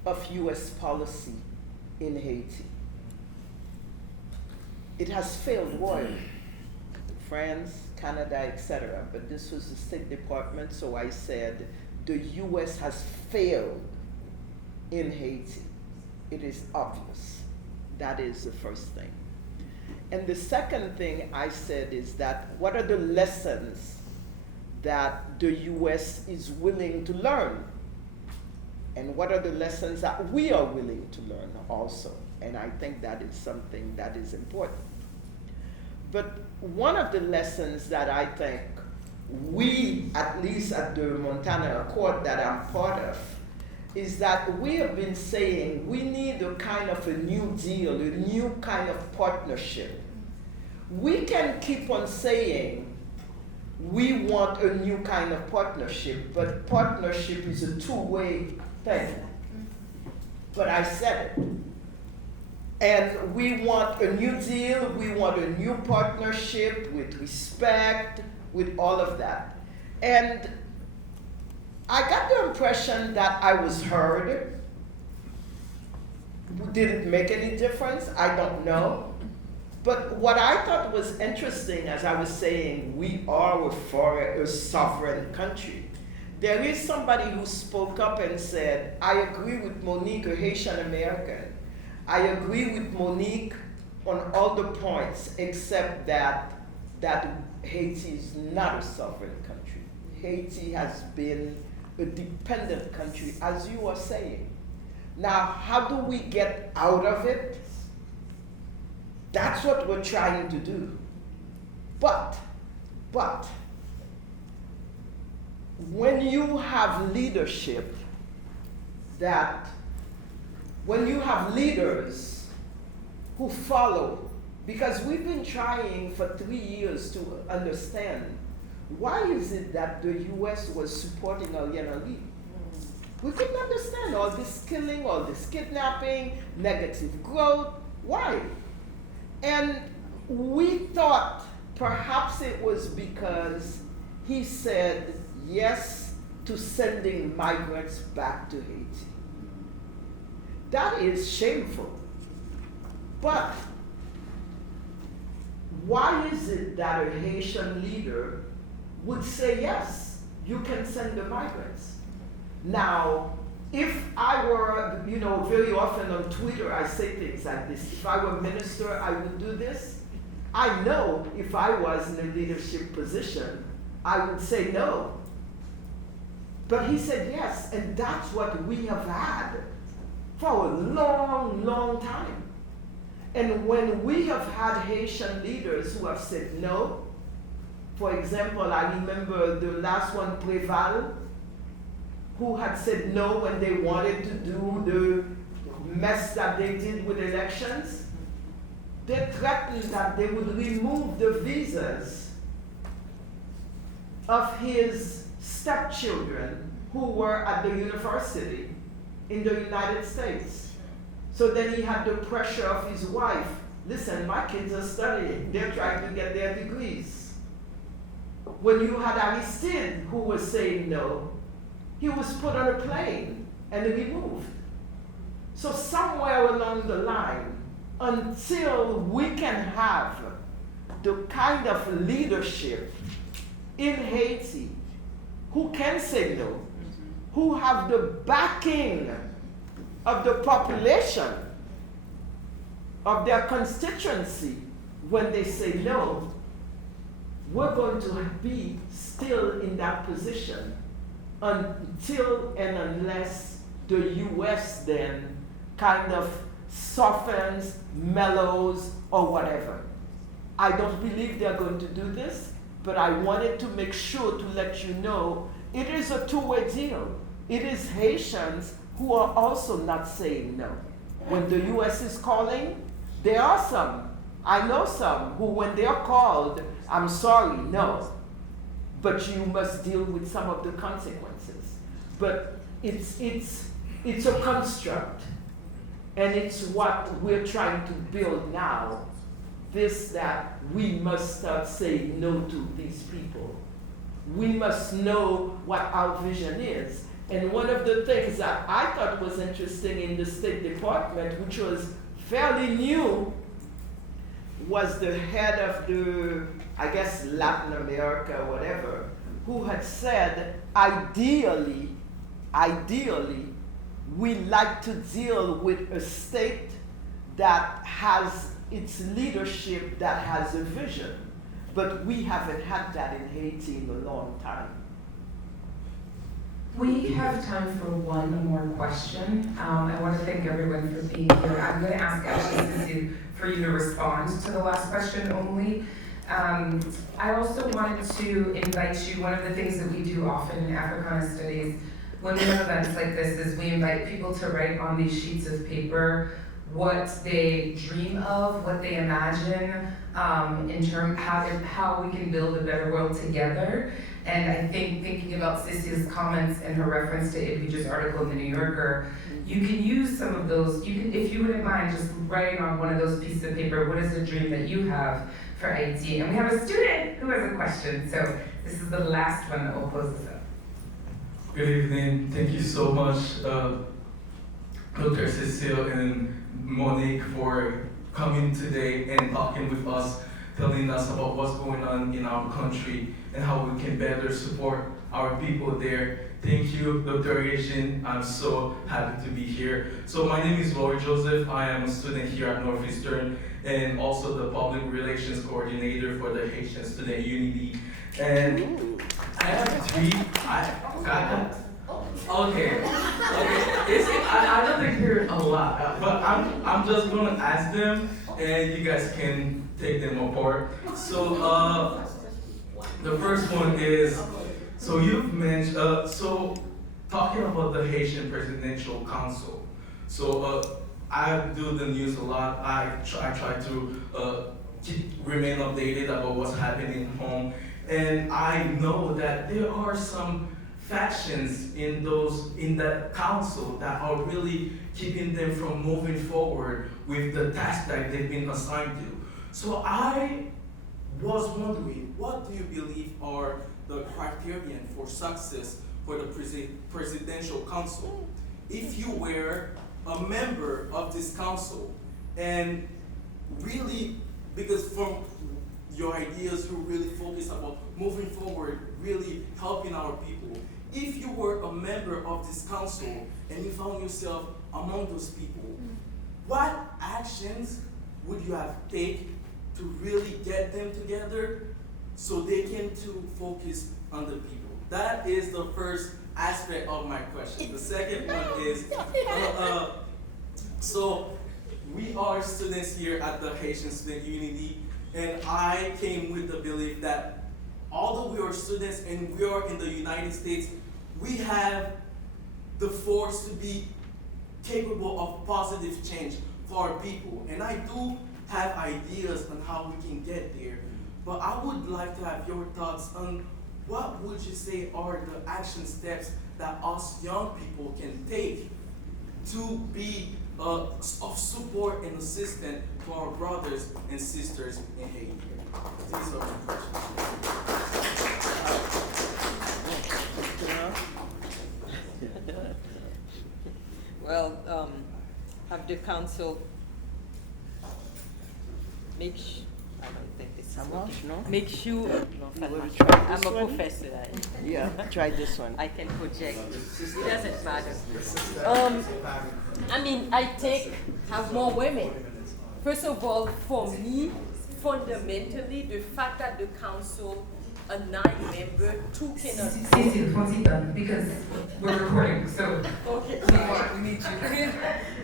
of US policy in Haiti. It has failed royally. France, Canada, etc. But this was the State Department, so I said the US has failed in Haiti. It is obvious. That is the first thing. And the second thing I said is that what are the lessons that the US is willing to learn? And what are the lessons that we are willing to learn also? And I think that is something that is important. But one of the lessons that I think we, at least at the Montana Accord that I'm part of, is that we have been saying we need a kind of a new deal, a new kind of partnership. We can keep on saying we want a new kind of partnership, but partnership is a two-way thing. But I said it. And we want a new deal, we want a new partnership with respect, with all of that. And I got the impression that I was heard. Did it make any difference? I don't know. But what I thought was interesting, as I was saying, we are a sovereign country. There is somebody who spoke up and said, I agree with Monique, a Haitian American. I agree with Monique on all the points except that Haiti is not a sovereign country. Haiti has been a dependent country, as you are saying. Now, how do we get out of it? That's what we're trying to do. But, when you have leadership when you have leaders who follow, because we've been trying for 3 years to understand why is it that the US was supporting Ayiti? We couldn't understand all this killing, all this kidnapping, negative growth. Why? And we thought perhaps it was because he said yes to sending migrants back to Haiti. That is shameful. But why is it that a Haitian leader would say, yes, you can send the migrants? Now, if I were, very often on Twitter, I say things like this. If I were a minister, I would do this. I know if I was in a leadership position, I would say no. But he said yes, and that's what we have had for a long, long time. And when we have had Haitian leaders who have said no, for example, I remember the last one, Préval, who had said no when they wanted to do the mess that they did with elections. They threatened that they would remove the visas of his stepchildren who were at the university in the United States. So then he had the pressure of his wife. Listen, my kids are studying. They're trying to get their degrees. When you had Aristide who was saying no, he was put on a plane and removed. So somewhere along the line, until we can have the kind of leadership in Haiti who can say no, who have the backing of the population, of their constituency when they say no, we're going to be still in that position until and unless the US then kind of softens, mellows, or whatever. I don't believe they're going to do this, but I wanted to make sure to let you know it is a two-way deal. It is Haitians who are also not saying no. When the US is calling, there are some, I know some, who when they are called, I'm sorry, no. But you must deal with some of the consequences. But it's a construct, and it's what we're trying to build now. This, that we must start saying no to these people. We must know what our vision is. And one of the things that I thought was interesting in the State Department, which was fairly new, was the head of the, I guess, Latin America or whatever, who had said, ideally, we like to deal with a state that has its leadership that has a vision. But we haven't had that in Haiti in a long time. We have time for one more question. I want to thank everyone for being here. I'm going to ask actually Cécile for you to respond to the last question only. I also wanted to invite you, one of the things that we do often in Africana Studies when we have events like this is we invite people to write on these sheets of paper what they dream of, what they imagine, in terms how we can build a better world together. And I think thinking about Cécile's comments and her reference to Ibij's article in the New Yorker, you can use some of those. You can, if you wouldn't mind, just writing on one of those pieces of paper, what is a dream that you have for Haiti? And we have a student who has a question, so this is the last one that will close this up. Good evening. Thank you so much, Dr. Cécile and Monique, for coming today and talking with us, telling us about what's going on in our country and how we can better support our people there. Thank you, Dr. Haitian. I'm so happy to be here. So my name is Laurie Joseph. I am a student here at Northeastern and also the Public Relations Coordinator for the Haitian Student Unity. And I have three. Okay. I don't hear a lot, but I'm just gonna ask them, and you guys can take them apart. So the first one is, so you've mentioned, so talking about the Haitian Presidential Council. So I do the news a lot. I try to remain updated about what's happening home, and I know that there are some factions in that council that are really keeping them from moving forward with the task that they've been assigned to. So I was wondering, what do you believe are the criterion for success for the presidential council? If you were a member of this council and really, because from your ideas you really focus about moving forward, really helping our people. If you were a member of this council and you found yourself among those people, what actions would you have taken to really get them together so they can to focus on the people? That is the first aspect of my question. The second one is, so we are students here at the Haitian Student Unity, and I came with the belief that although we are students and we are in the United States, we have the force to be capable of positive change for our people. And I do have ideas on how we can get there, but I would like to have your thoughts on what would you say are the action steps that us young people can take to be of support and assistance to our brothers and sisters in Haiti. These are my questions. Well, have the council make I don't think this is working. No? Make sure. I'm I'm a professor. Yeah, try this one. I can project. It doesn't matter. I mean, I think have more women. First of all, for me, fundamentally, the fact that the council, a 9-member, 2 cannot. Cécile, one second, because we're recording, so. Okay. We need you.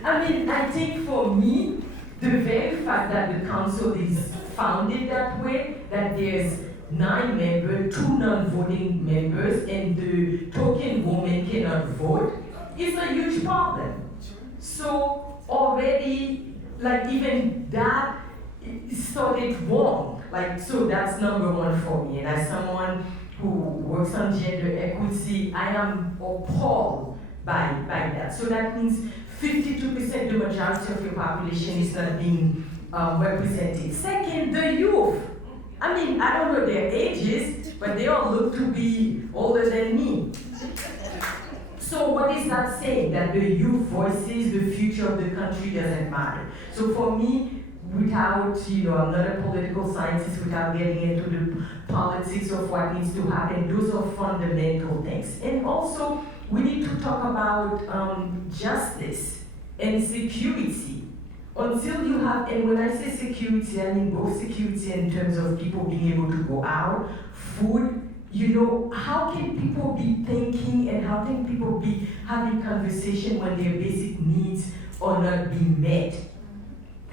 I mean, I think for me, the very fact that the council is founded that way, that there's 9 members, 2 non-voting members, and the token woman cannot vote, is a huge problem. So already, like even that started wrong. Like, so that's number 1 for me. And as someone who works on gender equity, I am appalled by that. So that means 52%, the majority of your population is not being represented. Second, the youth. I mean, I don't know their ages, but they all look to be older than me. So what is that saying? That the youth voices the future of the country doesn't matter. So for me, without, I'm not a political scientist, without getting into the politics of what needs to happen, those are fundamental things. And also, we need to talk about justice and security. Until you have, and when I say security, I mean both security in terms of people being able to go out, food, how can people be thinking and how can people be having conversation when their basic needs are not being met?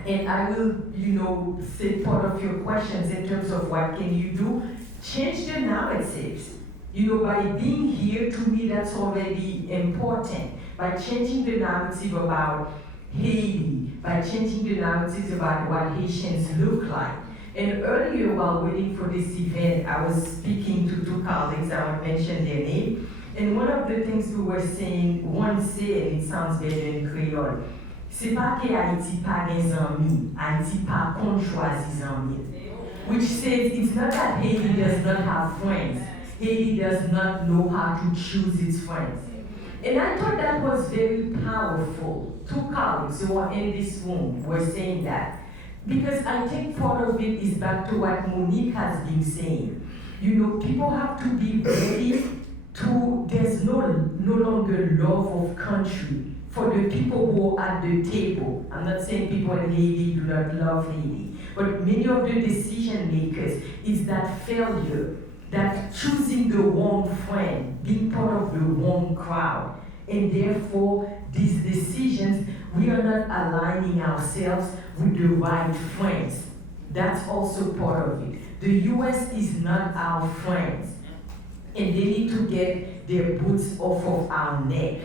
And I will, say part of your questions in terms of what can you do, change the narratives. By being here, to me, that's already important. By changing the narrative about Haiti, by changing the narratives about what Haitians look like. And earlier, while waiting for this event, I was speaking to 2 colleagues, I won't mention their name, and one of the things we were saying, one said, it sounds better in Creole, c'est pas que Haiti pas des amis, Haiti pas qu'on choisit amis. Which says it's not that Haiti does not have friends, Haiti does not know how to choose its friends. And I thought that was very powerful. 2 colleagues who are in this room were saying that. Because I think part of it is back to what Monique has been saying. People have to be ready to, there's no longer love of country for the people who are at the table. I'm not saying people in Haiti do not love Haiti, but many of the decision makers is that failure, that choosing the wrong friend, being part of the wrong crowd. And therefore, these decisions, we are not aligning ourselves with the right friends. That's also part of it. The US is not our friends. And they need to get their boots off of our neck.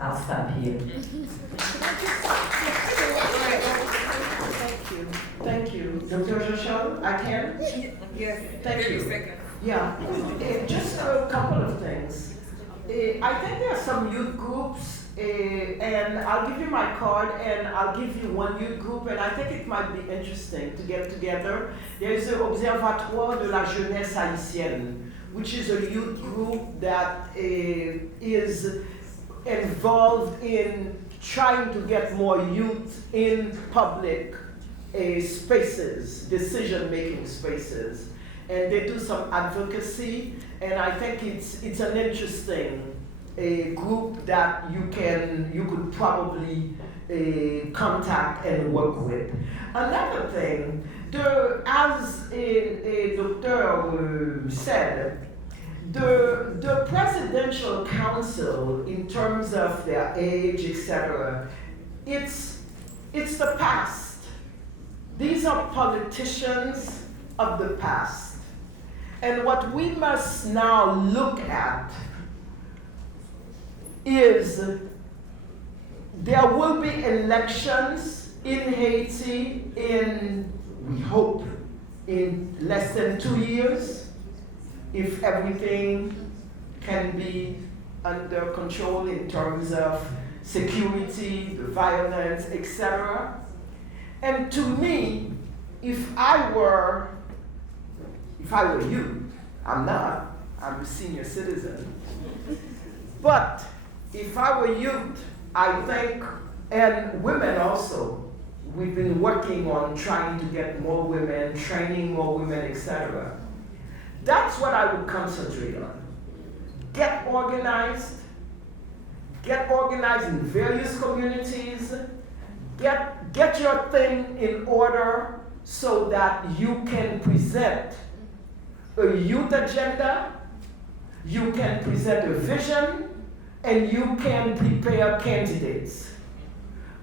I'll stop here. Thank you. Dr. Joshua, I can? Yes. Thank you. 30 seconds. Yeah, just a couple of things. I think there are some youth groups, and I'll give you my card and I'll give you one youth group, and I think it might be interesting to get together. There's the Observatoire de la Jeunesse Haitienne, which is a youth group that is involved in trying to get more youth in public spaces, decision-making spaces. And they do some advocacy, and I think it's an interesting group that you could probably contact and work with. Another thing, as a doctor said, the presidential council, in terms of their age, etc., it's the past. These are politicians of the past. And what we must now look at is there will be elections in Haiti we hope, in less than 2 years, if everything can be under control in terms of security, the violence, etc. And to me, if I were you, I'm not, I'm a senior citizen, but if I were youth, I think, and women also, we've been working on trying to get more women, training more women, etc. That's what I would concentrate on. Get organized in various communities, get your thing in order so that you can present a youth agenda, you can present a vision, and you can prepare candidates.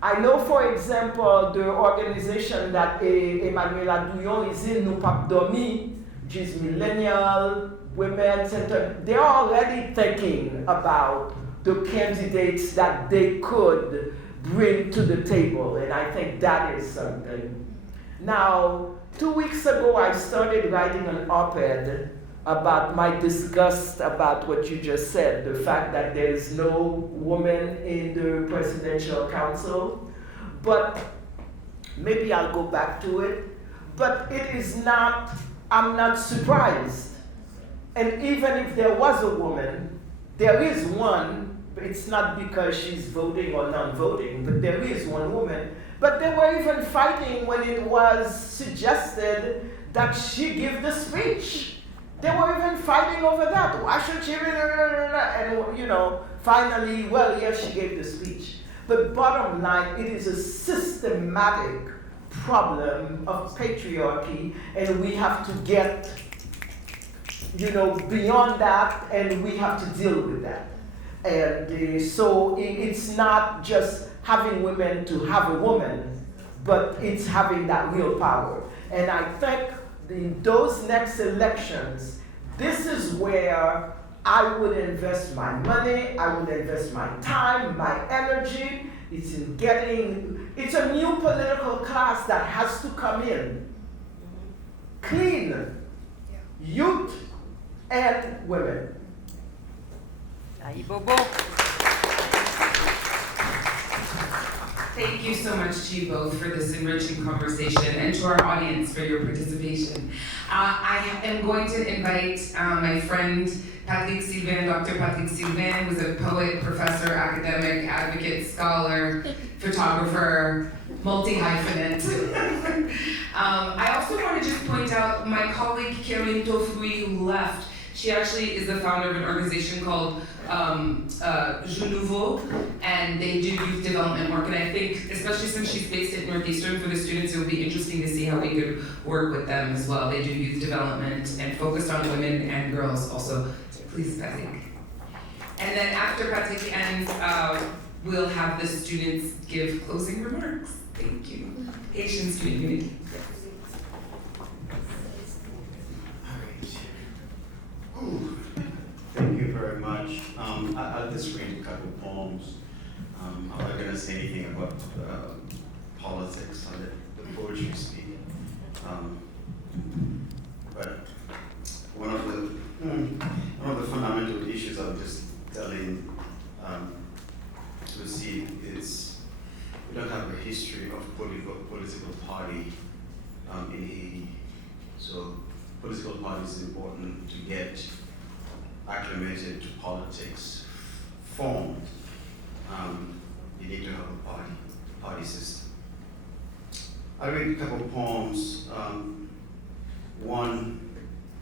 I know, for example, the organization that Emmanuela Douillon is in, Nous Pas Dormi, which is Millennial Women Center, they're already thinking about the candidates that they could bring to the table, and I think that is something. Now, 2 weeks ago, I started writing an op-ed about my disgust about what you just said, the fact that there is no woman in the presidential council. But maybe I'll go back to it. But it is not, I'm not surprised. And even if there was a woman, there is one, but it's not because she's voting or non-voting, but there is one woman. But they were even fighting when it was suggested that she give the speech. They were even fighting over that. Why should she? And you know, finally, well, yes, she gave the speech. But bottom line, it is a systematic problem of patriarchy, and we have to get, you know, beyond that, and we have to deal with that. And so it's not just having women to have a woman, but it's having that real power. And I think in those next elections, this is where I would invest my money, I would invest my time, my energy. It's in getting, it's a new political class that has to come in. Clean, youth, and women. Thank you so much to you both for this enriching conversation and to our audience for your participation. I am going to invite my friend Patrick Sylvain, Dr. Patrick Sylvain, who's a poet, professor, academic, advocate, scholar, photographer, multi-hyphenate. I also want to just point out my colleague Caroline Tofui, who left. She actually is the founder of an organization called Je Nouveau, and they do youth development work. And I think, especially since she's based at Northeastern, for the students, it would be interesting to see how we could work with them as well. They do youth development and focused on women and girls also. Please, Patrick. And then after Patrick ends, we'll have the students give closing remarks. Thank you. Haitian Student Unity. Thank you very much. I'll just read a couple poems. I'm not going to say anything about politics. I'll let the poetry speak. But one of the fundamental issues I'm just telling Lucy is we don't have a history of political party in Haiti. So political party is important to get acclimated to politics formed. You need to have a party system. I'll read a couple of poems. One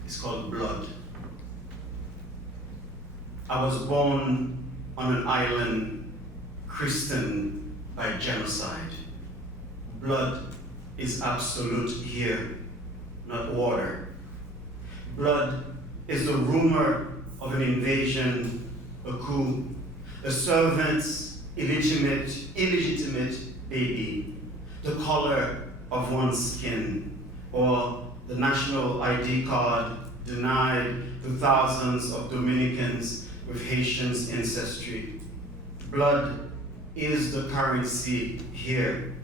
is called Blood. I was born on an island christened by genocide. Blood is absolute here, not water. Blood is the rumor of an invasion, a coup, a servant's illegitimate baby, the color of one's skin, or the national ID card denied to thousands of Dominicans with Haitian ancestry. Blood is the currency here.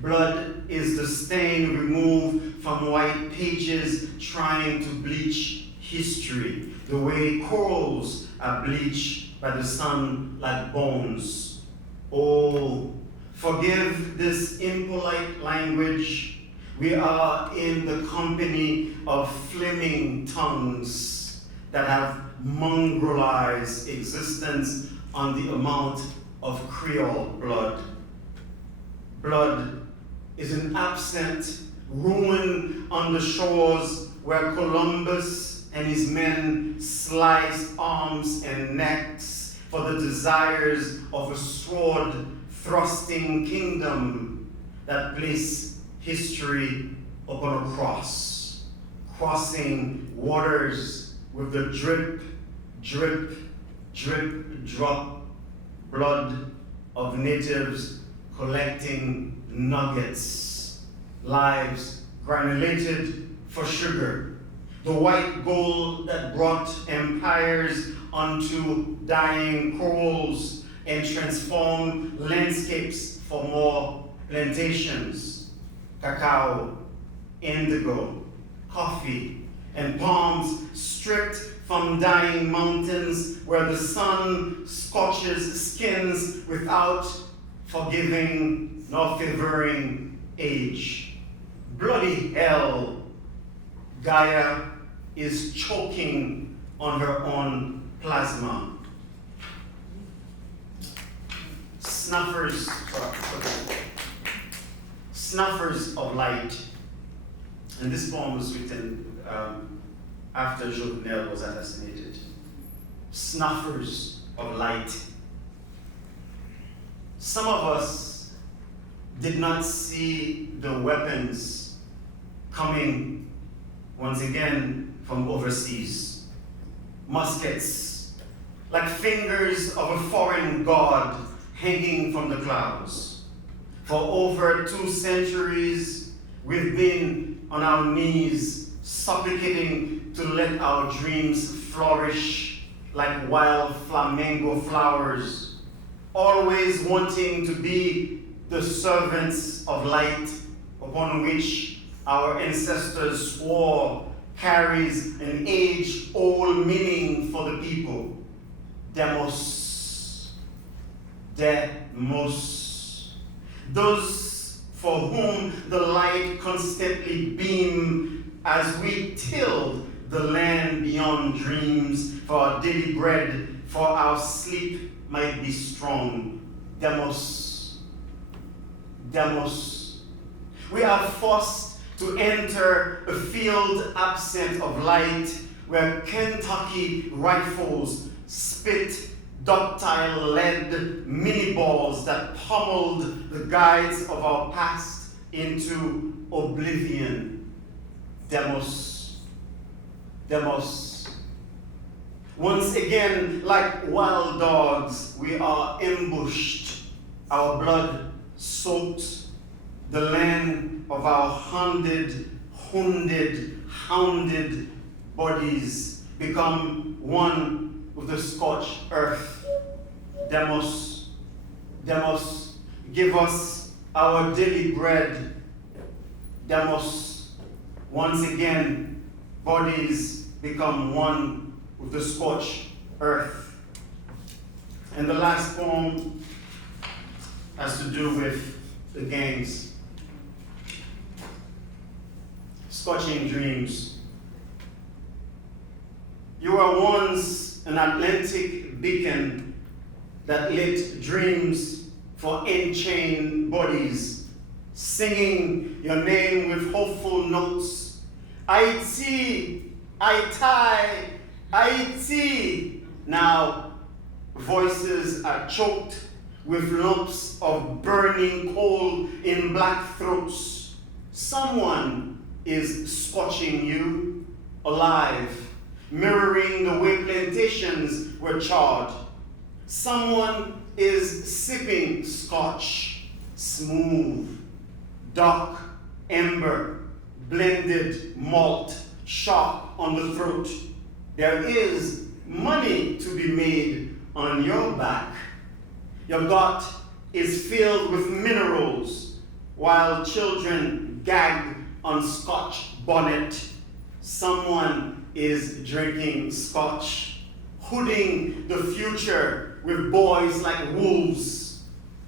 Blood is the stain removed from white pages trying to bleach history, the way corals are bleached by the sun like bones. Oh, forgive this impolite language. We are in the company of flaming tongues that have mongrelized existence on the amount of Creole blood. Blood is an absent ruin on the shores where Columbus and his men sliced arms and necks for the desires of a sword-thrusting kingdom that placed history upon a cross, crossing waters with the drip, drip, drip, drop blood of natives collecting nuggets, lives granulated for sugar, the white gold that brought empires onto dying coals and transformed landscapes for more plantations, cacao, indigo, coffee, and palms stripped from dying mountains where the sun scorches skins without forgiving nor favoring age. Bloody hell, Gaia is choking on her own plasma. Snuffers of light. And this poem was written after Jovenel was assassinated. Snuffers of light. Some of us did not see the weapons coming once again from overseas. Muskets, like fingers of a foreign god hanging from the clouds. For over 2 centuries, we've been on our knees, supplicating to let our dreams flourish like wild flamenco flowers, always wanting to be the servants of light upon which our ancestors swore carries an age-old meaning for the people. Demos. Demos. Those for whom the light constantly beamed as we tilled the land beyond dreams for our daily bread, for our sleep might be strong. Demos. Demos. We are forced to enter a field absent of light where Kentucky rifles spit ductile lead mini balls that pummeled the guides of our past into oblivion. Demos. Demos. Once again, like wild dogs, we are ambushed, our blood soaked, the land of our hounded bodies become one with the scorched earth. Demos, Demos, give us our daily bread. Demos, once again, bodies become one with the scorched earth. And the last poem has to do with the gangs. Scorching dreams. You were once an Atlantic beacon that lit dreams for enchained bodies, singing your name with hopeful notes. Ayiti, Ayiti, Ayiti. Now, voices are choked with lumps of burning coal in black throats. Someone is scorching you alive, mirroring the way plantations were charred. Someone is sipping scotch, smooth, dark amber, blended malt, sharp on the throat. There is money to be made on your back. Your gut is filled with minerals, while children gag on scotch bonnet. Someone is drinking scotch, hooding the future with boys like wolves.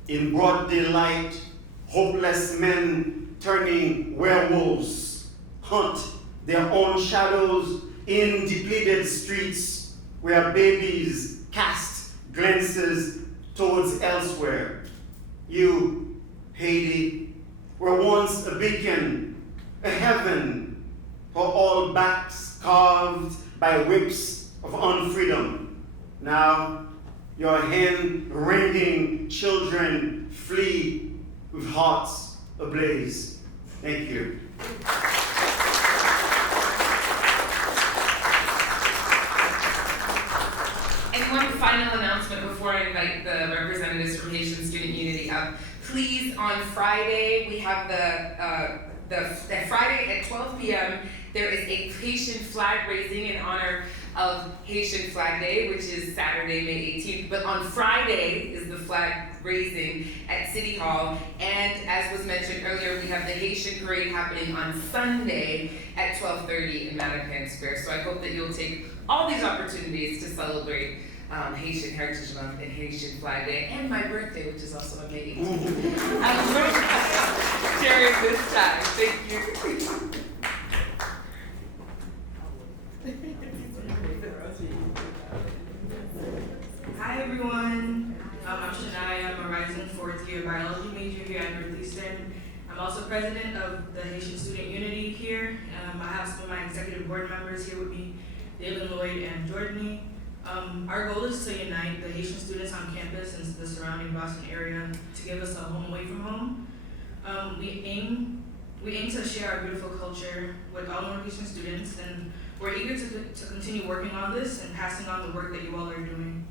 In broad daylight, hopeless men turning werewolves hunt their own shadows in depleted streets where babies cast glances towards elsewhere. You, Haiti, were once a beacon, a heaven for all backs carved by whips of unfreedom. Now, your hand-wringing children flee with hearts ablaze. Thank you. And one final announcement before I invite the representatives from Haitian Student Unity up. Please, on Friday, we have the Friday at 12 p.m., there is a Haitian flag raising in honor of Haitian Flag Day, which is Saturday, May 18th. But on Friday is the flag raising at City Hall. And as was mentioned earlier, we have the Haitian Parade happening on Sunday at 12:30 in Mattapan Square. So I hope that you'll take all these opportunities to celebrate Haitian Heritage Month and Haitian Flag Day, and my birthday, which is also on May 18th. During this time. Thank you. Hi everyone, I'm Shania. I'm a rising fourth year biology major here at Northeastern. I'm also president of the Haitian Student Unity here. I have some of my executive board members here with me, David Lloyd and Jordany. Our goal is to unite the Haitian students on campus and the surrounding Boston area to give us a home away from home. We aim to share our beautiful culture with all Northeastern students, and we're eager to continue working on this and passing on the work that you all are doing.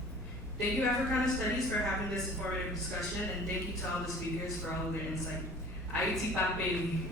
Thank you, Africana Studies, for having this informative discussion, and thank you to all the speakers for all of their insight. Ayiti, peri.